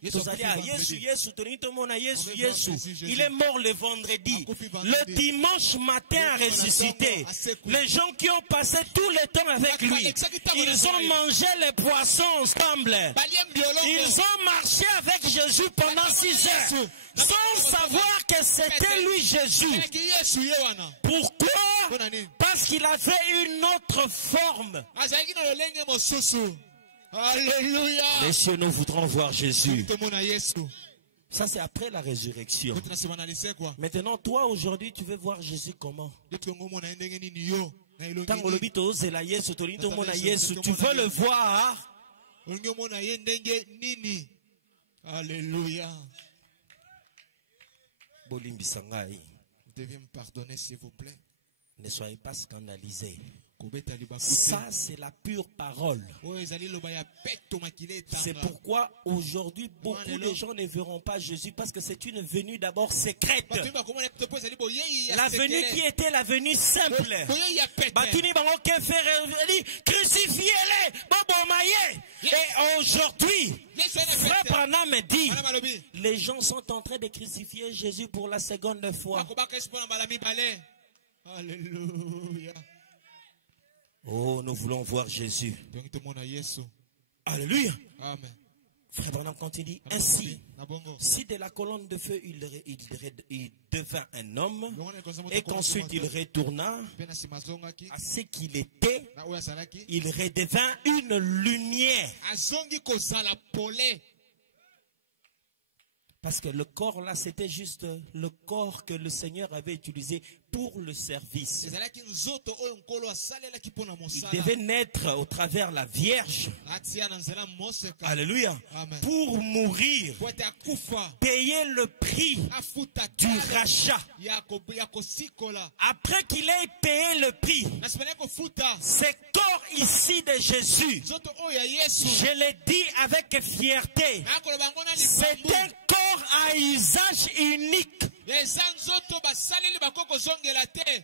Yesu Vous allez à akufi Yesu, vendredi. Yesu, Tonito-mona, Yesu, On veut Yesu. voir Jésus, Il est mort le vendredi. Akufi Le vendredi. dimanche matin a ressuscité. Les gens qui ont passé tout le temps avec lui, ils ont mangé les poissons ensemble. Baliem biolongo. Ils ont marché avec Jésus pendant 6 heures, sans savoir que c'était lui Jésus. Eleki Yesu ye wana. Pourquoi? Mpona nini? Parce qu'il avait une autre forme. Azalaki na lolenge mosusu. Alléluia. Les cieux, nous voudrons voir Jésus. Tomona Yesu. Ça, c'est après la résurrection. Kote na sima na lisekwa. Maintenant, toi, aujourd'hui, tu veux voir Jésus comment? Yetu ngomona ye ndenge nini yo. Na elongi Tant nini. olobi tozela Yesu, tolingi tomona Yesu, tu veux le voir? Olingi omona ye ndenge nini. Alléluia. Bolimbisa ngai. Vous devez me pardonner s'il vous plaît. Ne soyez pas scandalisés. Kobeta libaku Ça, te. c'est la pure parole. Oyo ezali loba ya peto makile etanga. C'est pourquoi aujourd'hui, beaucoup de gens ne verront pas Jésus parce que c'est une venue d'abord secrète. Bato bakomona peto po ezali boyei ya La venue sekele. qui était la venue simple. Boyei ya pete. Batuni bango ke faire dit crucifiez-les, bobomaye. Et aujourd'hui, Yesu ene Frère pete. Branham dit, Wana malobi. les gens sont en train de crucifier Jésus pour la seconde fois. Bakobaka Yesu mpona mbala mibale. Alléluia. Oh, nous voulons voir Jésus. Donc tomona Yesu. Alléluia. Amen. Frère Branham continue, ainsi, Na bongo. si de la colonne de feu il devint un homme, et qu'ensuite il retourna Pe na sima azongaki. à ce qu'il était, Na oyo azalaki. il redevint une lumière. Azongi kozala pole. Parce que le corps là, c'était juste le corps que le Seigneur avait utilisé pour le service. Ezalaki nzoto oyo nkolo asalelaki mpona Il mosala. devait naître au travers la Vierge. Atia na nzela moseka. Alléluia. Amen. Pour mourir, Po ete akufa. payer le prix Afuta du kale rachat. ya kosikola. Après qu'il ait payé le prix, Na sima na kofuta. ce corps ici de Jésus, Nzoto oyo ya Yesu. je le dis avec fierté, Nakoloba ngo na c'est likambo. un corps à usage unique. Eza nzoto basaleli bakoko zongela te.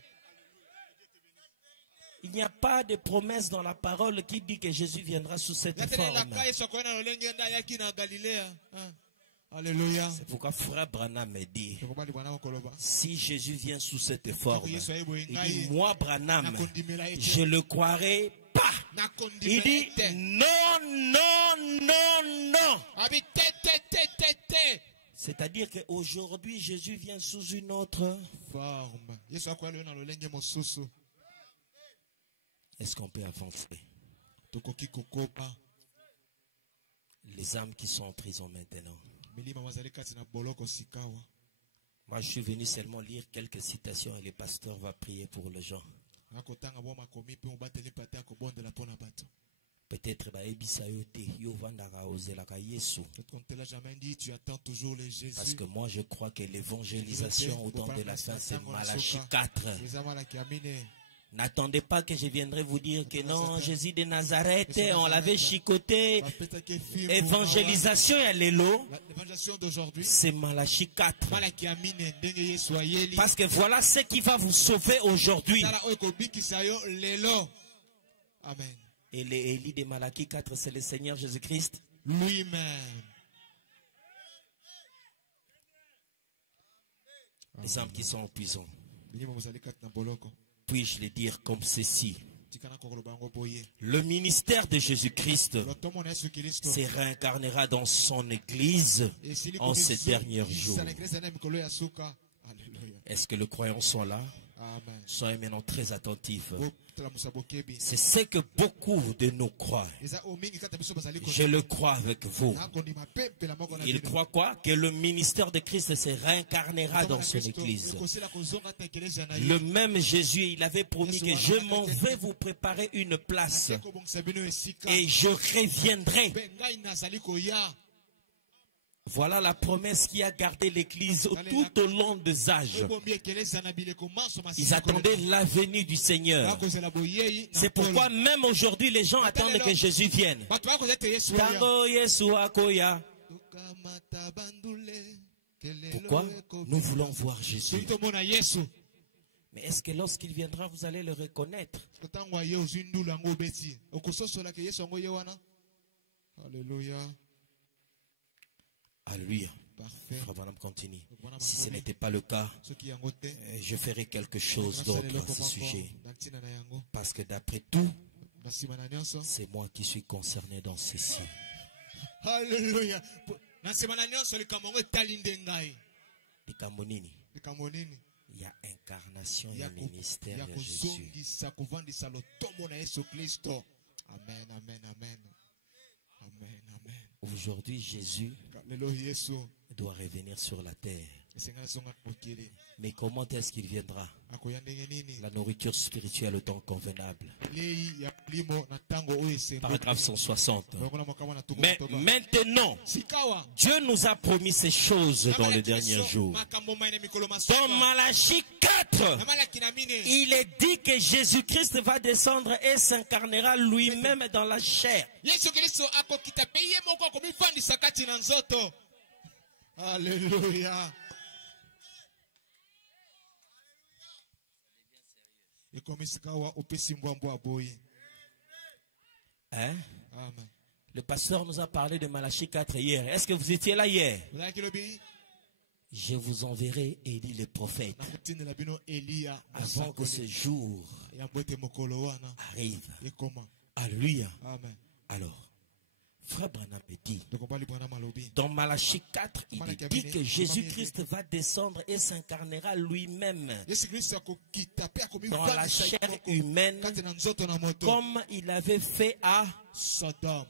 Il n'y a pas de promesse dans la parole qui dit que Jésus viendra sous cette forme. Yatelelaka Yesu akoya na lolenge nde ayaki na Galilea. Alléluia. C'est pourquoi frère Branham me dit, C'est pourquoi les Branham koloba. si Jésus vient sous cette forme, Yesu aye boye il ngai. dit, moi Branham, Nakondimela ete. je le croirai pas. Il Nakondimela dit, ete. non, non, non, non. Abi te. C'est-à-dire qu'aujourd'hui, Jésus vient sous une autre. Forme. Yesu akwale na lolenge mosusu. Est-ce qu'on peut avancer? Tokoki kokopa. Les âmes qui sont en prison maintenant. Milima mazali kati na boloko sikawa. Moi, je suis venu seulement lire quelques citations et le pasteur va prier pour les gens. Nakotanga bo makomi pe obateli pate akobondela pona bato. Peut-être baebisa yo te yo vandaka ozelaka Yesu. Peut-être qu'on te l'a jamais dit, tu attends toujours les Jésus. Parce que moi je crois que l'évangélisation au temps de la fin c'est Malachie 4. N'attendez pas que je viendrai vous dire que non, Jésus de Nazareth, on l'avait chicoté. Évangélisation et l'élo, c'est Malachie 4. Parce que voilà ce qui va vous sauver aujourd'hui. Amen. Et l'Élie de Malachie 4, c'est le Seigneur Jésus-Christ lui-même. Les âmes qui sont en prison. Puis-je le dire comme ceci? Le ministère de Jésus-Christ se réincarnera dans son Église en ces derniers jours. Est-ce que les croyants sont là? Amen. Soyez maintenant très attentifs. C'est ce que beaucoup de nous croient. Je le crois avec vous. Il croit quoi? Que le ministère de Christ se réincarnera dans son Église. Le même Jésus, il avait promis que je m'en vais vous préparer une place et je reviendrai. Voilà la promesse qui a gardé l'Église tout au long des âges. Ils attendaient la venue du Seigneur. C'est pourquoi même aujourd'hui les gens attendent que Jésus vienne. Pourquoi? Nous voulons voir Jésus. Mais est-ce que lorsqu'il viendra, vous allez le reconnaître? Alléluia. Alléluia. Frère Branham continue. Si ce n'était pas le cas, je ferai quelque chose d'autre à ce sujet. Parce que d'après tout, c'est moi qui suis concerné dans ceci. Alléluia. Il y a incarnation et ministère de Jésus. Amen, amen, amen. Amen, amen. Aujourd'hui, Jésus doit revenir sur la terre. Mais comment est-ce qu'il viendra? La nourriture spirituelle au temps convenable. Paragraphe 160. Mais maintenant, Dieu nous a promis ces choses dans le dernier jour. Dans Malachie 4, il est dit que Jésus-Christ va descendre et s'incarnera lui-même dans la chair. Alléluia. Hein? Le pasteur nous a parlé de Malachie 4 hier. Est-ce que vous étiez là hier? Je vous enverrai Élie le prophète avant que ce jour arrive. Alléluia. Alors, Frère Branham dit, dans Malachie 4, il est dit que Jésus-Christ va descendre et s'incarnera lui-même dans la chair humaine comme il avait fait à Sodome.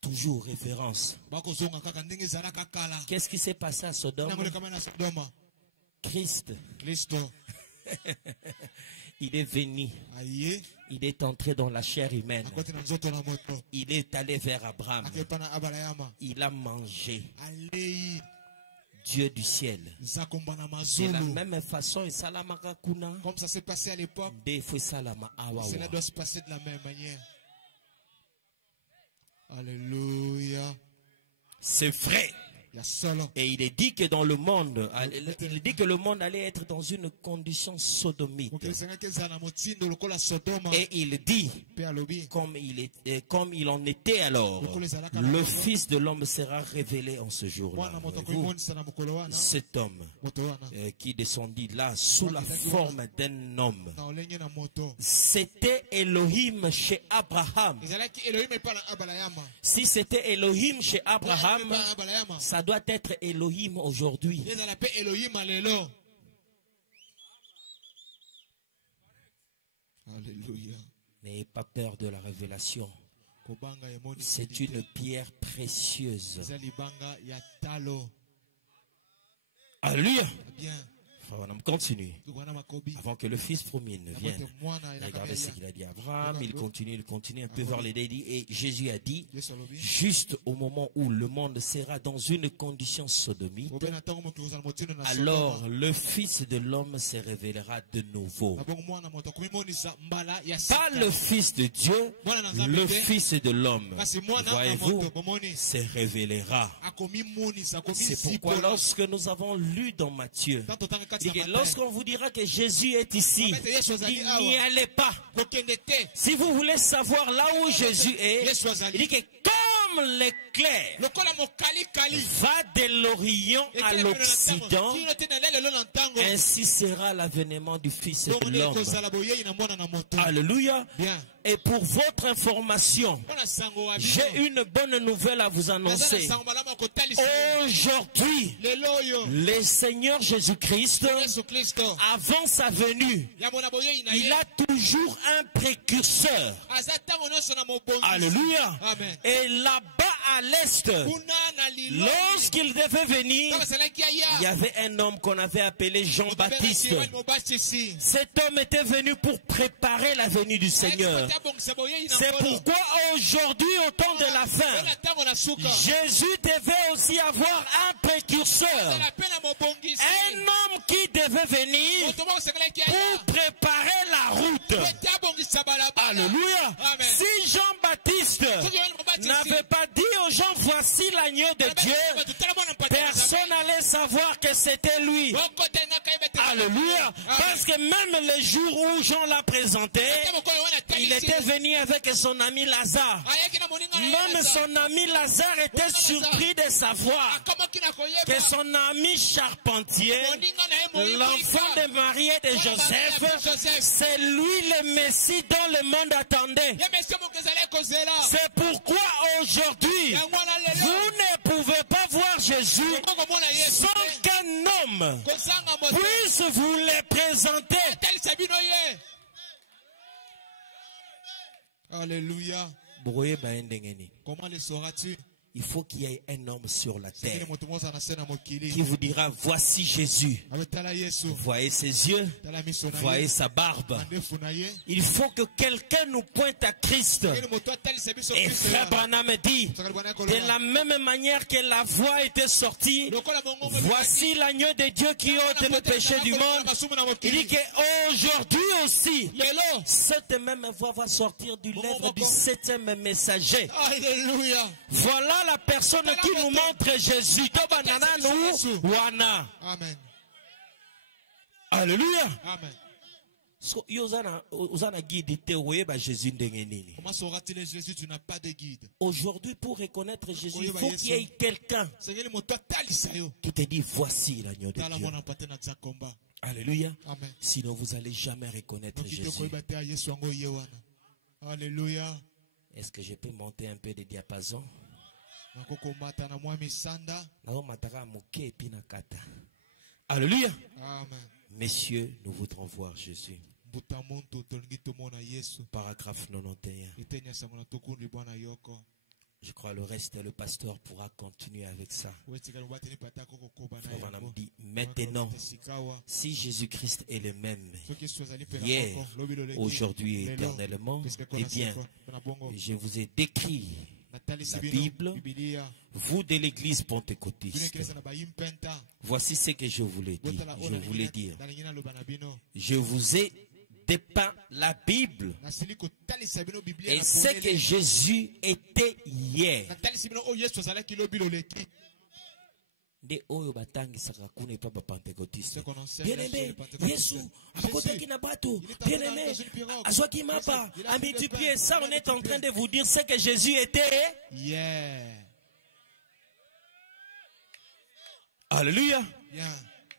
Toujours référence. Qu'est-ce qui s'est passé à Sodome? Christ. Il est venu. Il est entré dans la chair humaine. Il est allé vers Abraham. Il a mangé. Dieu du ciel. De la même façon, comme ça s'est passé à l'époque, cela doit se passer de la même manière. Alléluia. C'est vrai. Et il est dit que dans le monde, il dit que le monde allait être dans une condition sodomite. Et il dit, comme il en était alors, le Fils de l'homme sera révélé en ce jour-là. Cet homme qui descendit là sous la forme d'un homme, c'était Elohim chez Abraham. Si c'était Elohim chez Abraham, ça doit être Elohim aujourd'hui. N'ayez pas peur de la révélation. C'est une pierre précieuse. Alléluia. On continue. Avant que le fils promis ne vienne. Regardez ce qu'il a dit à Abraham. Il continue un peu vers les dédits. Et Jésus a dit, juste au moment où le monde sera dans une condition sodomite, alors le Fils de l'homme se révélera de nouveau. Pas le Fils de Dieu, le Fils de l'homme, voyez-vous, se révélera. C'est pourquoi lorsque nous avons lu dans Matthieu, lorsqu'on vous dira que Jésus est ici, n'y allez pas. Si vous voulez savoir là où Jésus est, il dit que comme l'éclair va de l'Orient à l'Occident, ainsi sera l'avènement du Fils de l'homme. Alléluia. Et pour votre information, j'ai une bonne nouvelle à vous annoncer. Aujourd'hui, le Seigneur Jésus-Christ, avant sa venue, il a toujours un précurseur. Alléluia. Et là-bas à l'est, lorsqu'il devait venir, il y avait un homme qu'on avait appelé Jean-Baptiste. Cet homme était venu pour préparer la venue du Seigneur. C'est pourquoi aujourd'hui, au temps de la fin, Jésus devait aussi avoir un précurseur. Un homme qui devait venir pour préparer la route. Alléluia. Si Jean-Baptiste n'avait pas dit aux gens, voici l'agneau de Dieu, personne n'allait savoir que c'était lui. Alléluia. Parce que même le jour où Jean l'a présenté, il était venu avec son ami Lazare. Même son ami Lazare était surpris de savoir que son ami charpentier, l'enfant de Marie et de Joseph, c'est lui le Messie dont le monde attendait. C'est pourquoi aujourd'hui, vous ne pouvez pas voir Jésus sans qu'un homme puisse vous le présenter. Alléluia. Comment le sauras-tu? Il faut qu'il y ait un homme sur la terre qui vous dira, voici Jésus. Voyez ses yeux, voyez sa barbe. Il faut que quelqu'un nous pointe à Christ. Et Frère Branham dit, de la même manière que la voix était sortie, voici l'agneau de Dieu qui ôte le péché du monde. Il dit qu'aujourd'hui aussi, cette même voix va sortir du lèvre du septième messager. Voilà la personne qui nous montre Jésus. Amen. Alléluia. Amen. Comment saura-t-il Jésus? Tu n'as pas de guide. Aujourd'hui, pour reconnaître Jésus, il faut qu'il y ait quelqu'un qui te dit, voici l'agneau de Dieu. Alléluia. Amen. Sinon, vous n'allez jamais reconnaître Jésus. Alléluia. Est-ce que je peux monter un peu de diapason? Alléluia. Amen. Messieurs, nous voudrons voir Jésus. Paragraphe 91. Je crois le reste, le pasteur pourra continuer avec ça. Frère dit, maintenant, si Jésus-Christ est le même hier, aujourd'hui et éternellement, eh bien, je vous ai décrit la Bible, vous de l'église pentecôtiste. Voici ce que je voulais dire. Je vous ai dépeint la Bible et ce que Jésus était hier. Bien aimé, Jésus, a multiplié ça, on est en train de vous dire ce que Jésus était. Alléluia.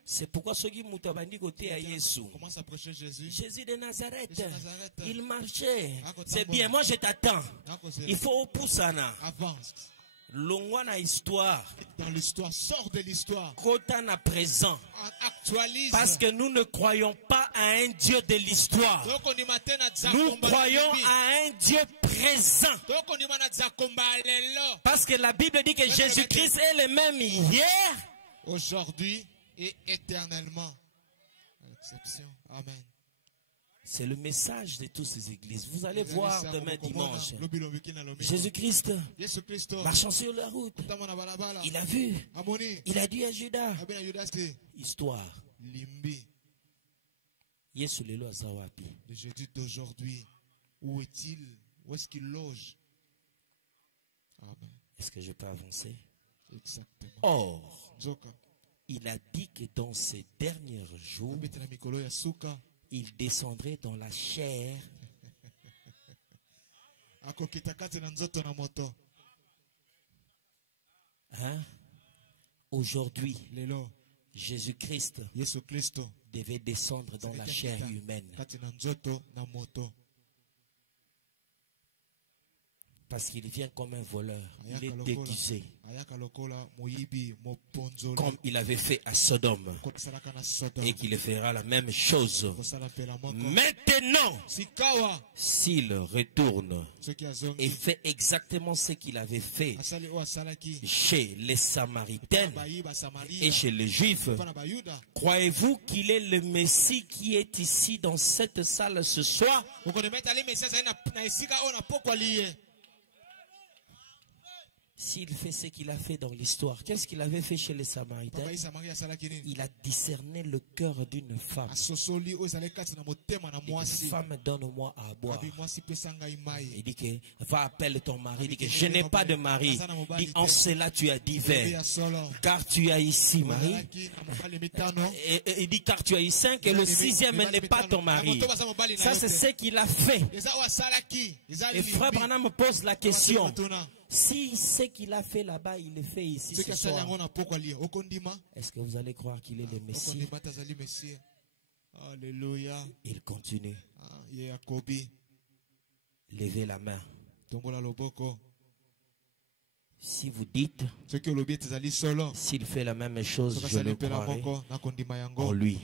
C'est pourquoi ceux qui côté à Jésus. Commence à prêcher Jésus. Jésus de Nazareth. Il marchait. C'est bien, moi je t'attends. Il faut pousser. Avance. Longwana histoire. Dans l'histoire, sors de l'histoire. Kotana présent. Actualise. Parce que nous ne croyons pas à un Dieu de l'histoire. Nous croyons à un Dieu présent. Parce que la Bible dit que Jésus-Christ est le même hier, aujourd'hui et éternellement. Exception. Amen. C'est le message de toutes ces églises. Vous allez voir demain dimanche. Jésus-Christ, marchant sur la route, il a vu, il a dit à Judas, histoire. Le Jésus d'aujourd'hui, où est-il? Où est-ce qu'il loge? Amen. Est-ce que je peux avancer? Exactement. Or, il a dit que dans ces derniers jours, il descendrait dans la chair. Hein? Aujourd'hui, Jésus-Christ devait descendre dans la chair humaine. Parce qu'il vient comme un voleur. Il est déguisé. Comme il avait fait à Sodome. Et qu'il fera la même chose. Maintenant, s'il retourne et fait exactement ce qu'il avait fait chez les Samaritains et chez les Juifs, croyez-vous qu'il est le Messie qui est ici dans cette salle ce soir? S'il fait ce qu'il a fait dans l'histoire, qu'est-ce qu'il avait fait chez les Samaritains? Il a discerné le cœur d'une femme. Femme, donne-moi à boire. Il dit que, va appeler ton mari. Il dit que je n'ai pas de mari. Il dit, en cela tu as divers. Car tu as ici mari. Et il dit, car tu as eu 5 et le 6e n'est pas ton mari. Ça c'est ce qu'il a fait. Et frère Branham me pose la question. Si ce qu'il a fait là-bas, il le fait ici ce soir, est-ce que vous allez croire qu'il est le Messie? Alléluia. Il continue. Levez la main. Si vous dites, s'il fait la même chose, je le croirai en lui.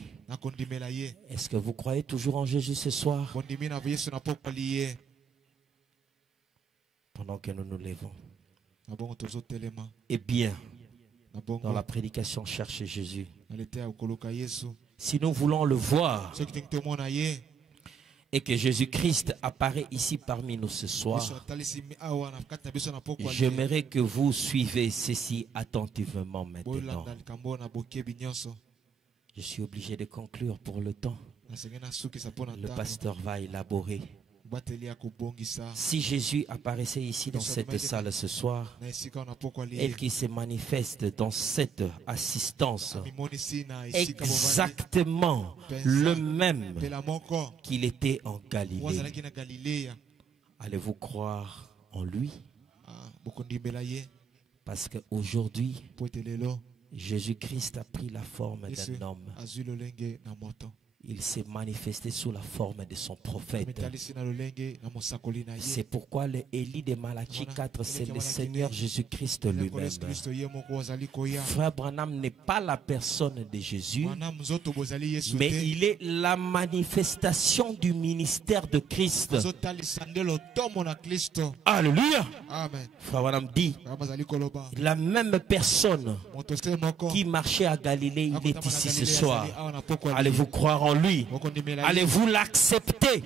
Est-ce que vous croyez toujours en Jésus ce soir? Pendant que nous nous levons. Eh bien, dans la prédication, cherchez Jésus. Si nous voulons le voir et que Jésus-Christ apparaît ici parmi nous ce soir, j'aimerais que vous suivez ceci attentivement maintenant. Je suis obligé de conclure pour le temps. Le pasteur va élaborer. Si Jésus apparaissait ici dans cette salle ce soir, et qu'il se manifeste dans cette assistance, exactement le même qu'il était en Galilée, allez-vous croire en lui? Parce qu'aujourd'hui, Jésus-Christ a pris la forme d'un homme. Il s'est manifesté sous la forme de son prophète. C'est pourquoi le Élie de Malachie 4, c'est le Seigneur Jésus-Christ lui-même. Frère Branham n'est pas la personne de Jésus, mais il est la manifestation du ministère de Christ. Alléluia. Frère Branham dit, la même personne qui marchait à Galilée, il est ici ce soir. Allez-vous croire en lui? Allez-vous l'accepter?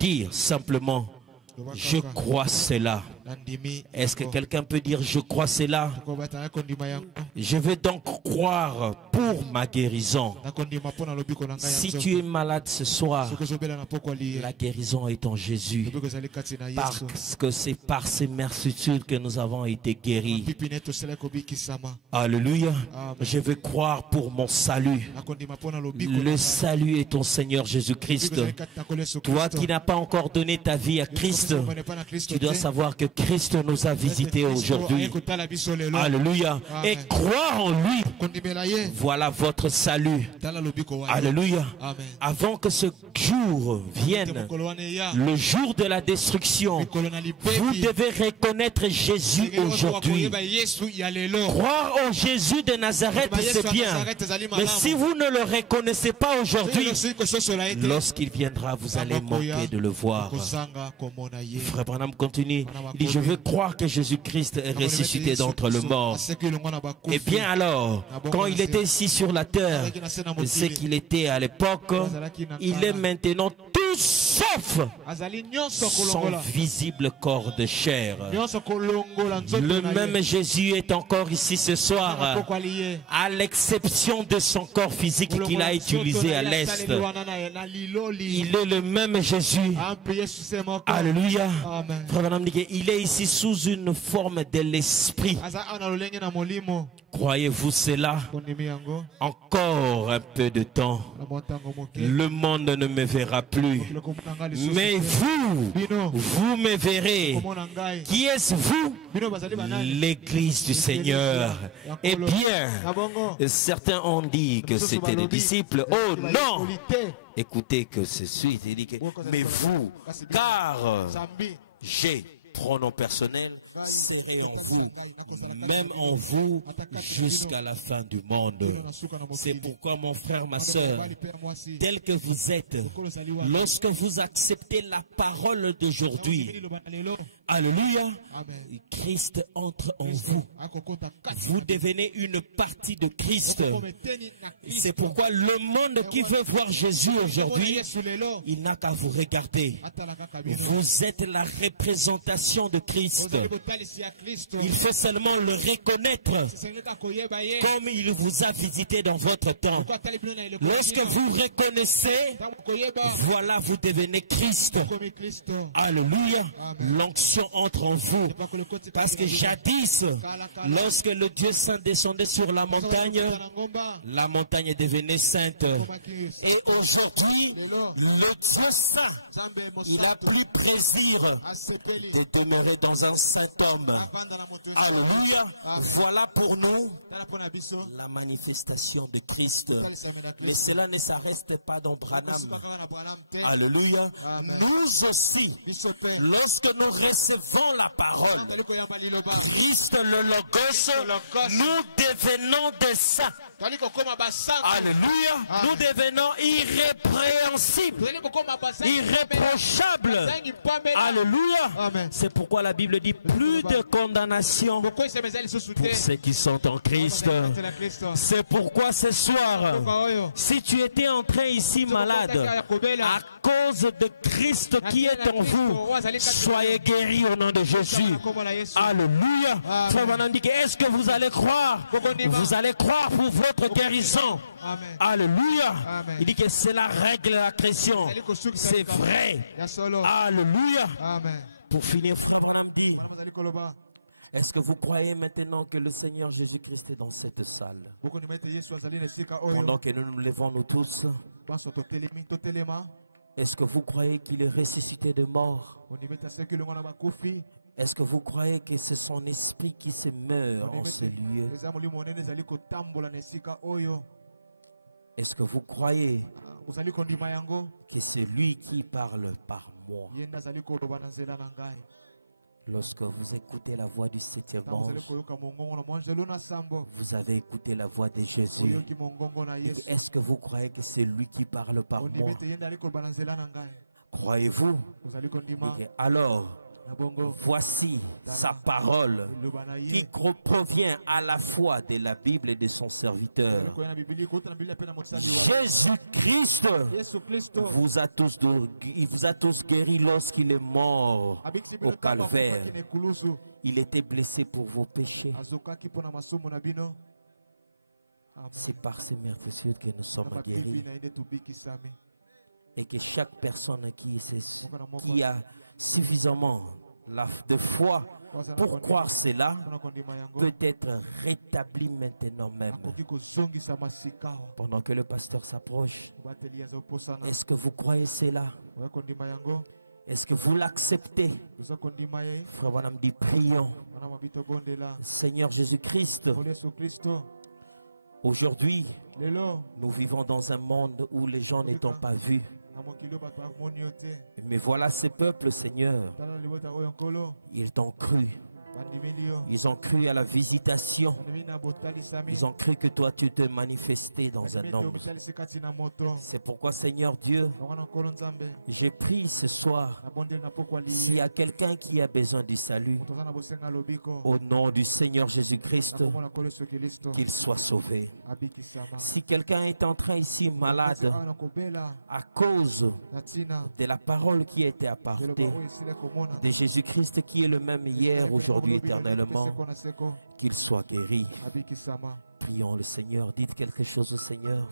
Dire simplement, je crois cela. Est-ce que quelqu'un peut dire, je crois cela? Je vais donc croire pour ma guérison. Si tu es malade ce soir, la guérison est en Jésus. Parce que c'est par ses mercitudes que nous avons été guéris. Alléluia. Je veux croire pour mon salut. Le salut est ton Seigneur Jésus-Christ. Toi qui n'as pas encore donné ta vie à Christ, tu dois savoir que Christ nous a visités aujourd'hui. Alléluia. Et croire en lui, voilà votre salut. Alléluia. Avant que ce jour vienne, le jour de la destruction, vous devez reconnaître Jésus aujourd'hui. Croire en Jésus de Nazareth, c'est bien. Mais si vous ne le reconnaissez pas aujourd'hui, lorsqu'il viendra, vous allez manquer de le voir. Frère Branham continue. Il dit, je veux croire que Jésus-Christ est ressuscité d'entre les morts. Et bien alors, quand il était ici sur la terre, ce qu'il était à l'époque, il est maintenant tout sauf son visible corps de chair. Le même Jésus est encore ici ce soir, à l'exception de son corps physique qu'il a utilisé à l'Est. Il est le même Jésus. Alléluia. Il est ici sous une forme de l'esprit. Croyez-vous cela? Encore un peu de temps, le monde ne me verra plus. Mais vous me verrez. Qui est-ce vous? L'Église du Seigneur. Eh bien, certains ont dit que c'était des disciples. Oh non! Écoutez que ceci, il dit que, mais vous, car j'ai pronom personnel, serai en vous, même en vous, jusqu'à la fin du monde. C'est pourquoi, mon frère, ma soeur, tel que vous êtes, lorsque vous acceptez la parole d'aujourd'hui, alléluia, Christ entre en vous. Vous devenez une partie de Christ. C'est pourquoi le monde qui veut voir Jésus aujourd'hui, il n'a qu'à vous regarder. Vous êtes la représentation de Christ. Il faut seulement le reconnaître comme il vous a visité dans votre temps. Lorsque vous reconnaissez, voilà, vous devenez Christ. Alléluia. L'onction entre en vous. Parce que jadis, lorsque le Dieu Saint descendait sur la montagne devenait sainte. Et aujourd'hui, le Dieu Saint, il a pris plaisir de demeurer dans un saint homme. Alléluia. Voilà pour nous la manifestation de Christ. Mais cela ne s'arrête pas dans Branham. Alléluia. Nous aussi, lorsque nous recevons la parole, Christ le Logos, nous devenons des saints. Alléluia. Nous devenons irrépréhensibles, irréprochables. Alléluia. C'est pourquoi la Bible dit plus de condamnation pour ceux qui sont en Christ. C'est pourquoi ce soir, si tu étais entré ici malade, à cause de Christ qui est en vous, soyez guéris au nom de Jésus. Alléluia. Est-ce que vous allez croire? Vous allez croire pour votre guérison. Alléluia. Il dit que c'est la règle de la chrétienne. C'est vrai. Alléluia. Pour finir, Frère Branham dit, est-ce que vous croyez maintenant que le Seigneur Jésus-Christ est dans cette salle? Pendant que nous nous levons nous tous, est-ce que vous croyez qu'il est ressuscité de mort? Est-ce que vous croyez que c'est son esprit qui se meurt en ce lieu? Est-ce que vous croyez que c'est lui qui parle par moi? Lorsque vous écoutez la voix du septième ange, vous avez écouté la voix de Jésus. Est-ce que vous croyez que c'est lui qui parle par moi? Croyez-vous? Alors, voici sa parole qui provient à la fois de la Bible et de son serviteur. Jésus-Christ il vous a tous guéris lorsqu'il est mort au calvaire. Il était blessé pour vos péchés. C'est par ces merveilleux que nous sommes guéris. Et que chaque personne qui a suffisamment de foi pour croire cela peut être rétabli maintenant même. Pendant que le pasteur s'approche, est-ce que vous croyez cela? Est-ce que vous l'acceptez? Frère Branham dit, prions. Seigneur Jésus-Christ, aujourd'hui, nous vivons dans un monde où les gens n'étant pas vus. Mais voilà ce peuple, Seigneur. Ils t'ont cru. Ils ont cru à la visitation. Ils ont cru que toi tu te manifestais dans un homme. C'est pourquoi, Seigneur Dieu, j'ai prie ce soir, s'il y a quelqu'un qui a besoin du salut, au nom du Seigneur Jésus-Christ, qu'il soit sauvé. Si quelqu'un est en train ici malade à cause de la parole qui a été apportée de Jésus-Christ qui est le même hier, aujourd'hui, éternellement, qu'il soit guéri. Prions le Seigneur. Dites quelque chose au Seigneur.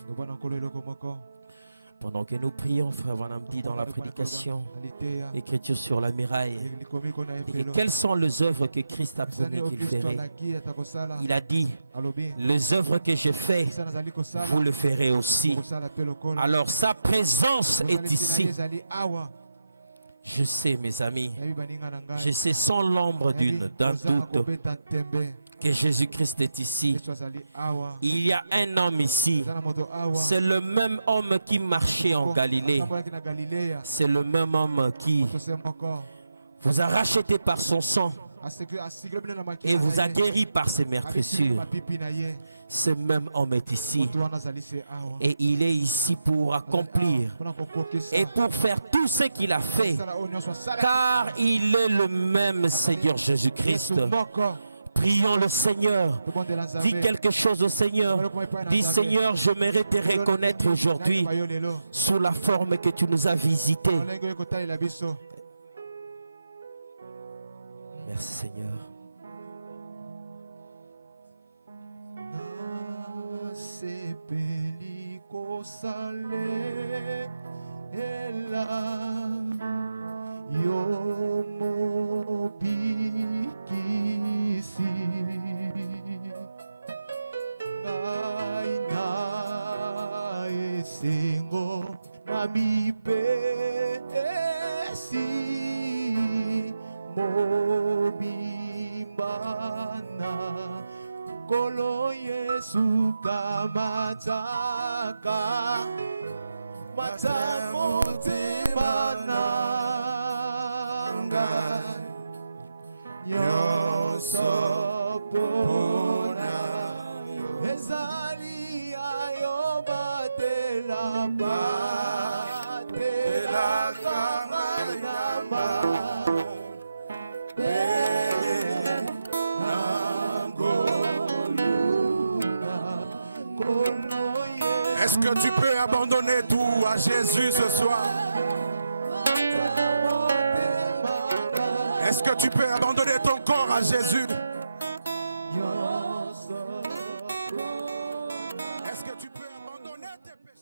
Pendant que nous prions, frère Branham dit dans la prédication, l'écriture sur la muraille, et quelles sont les œuvres que Christ a promis qu'il ferait? Il a dit, les œuvres que je fais, vous le ferez aussi. Alors sa présence est ici. Je sais, mes amis, je sais sans l'ombre d'un doute que Jésus-Christ est ici. Il y a un homme ici. C'est le même homme qui marchait en Galilée. C'est le même homme qui vous a racheté par son sang et vous a guéri par ses meurtrissures. Ce même homme est ici. Et il est ici pour accomplir et pour faire tout ce qu'il a fait. Car il est le même Seigneur Jésus-Christ. Prions le Seigneur. Dis quelque chose au Seigneur. Dis, Seigneur, j'aimerais te reconnaître aujourd'hui sous la forme que tu nous as visité. Merci Seigneur. Kolo Yesu kamataka matamote bananga yosopona ezali ayobatela batela kanganyamba. Est-ce que tu peux abandonner tout à Jésus ce soir? Est-ce que tu peux abandonner ton corps à Jésus? Est-ce que tu peux abandonner tes péchés?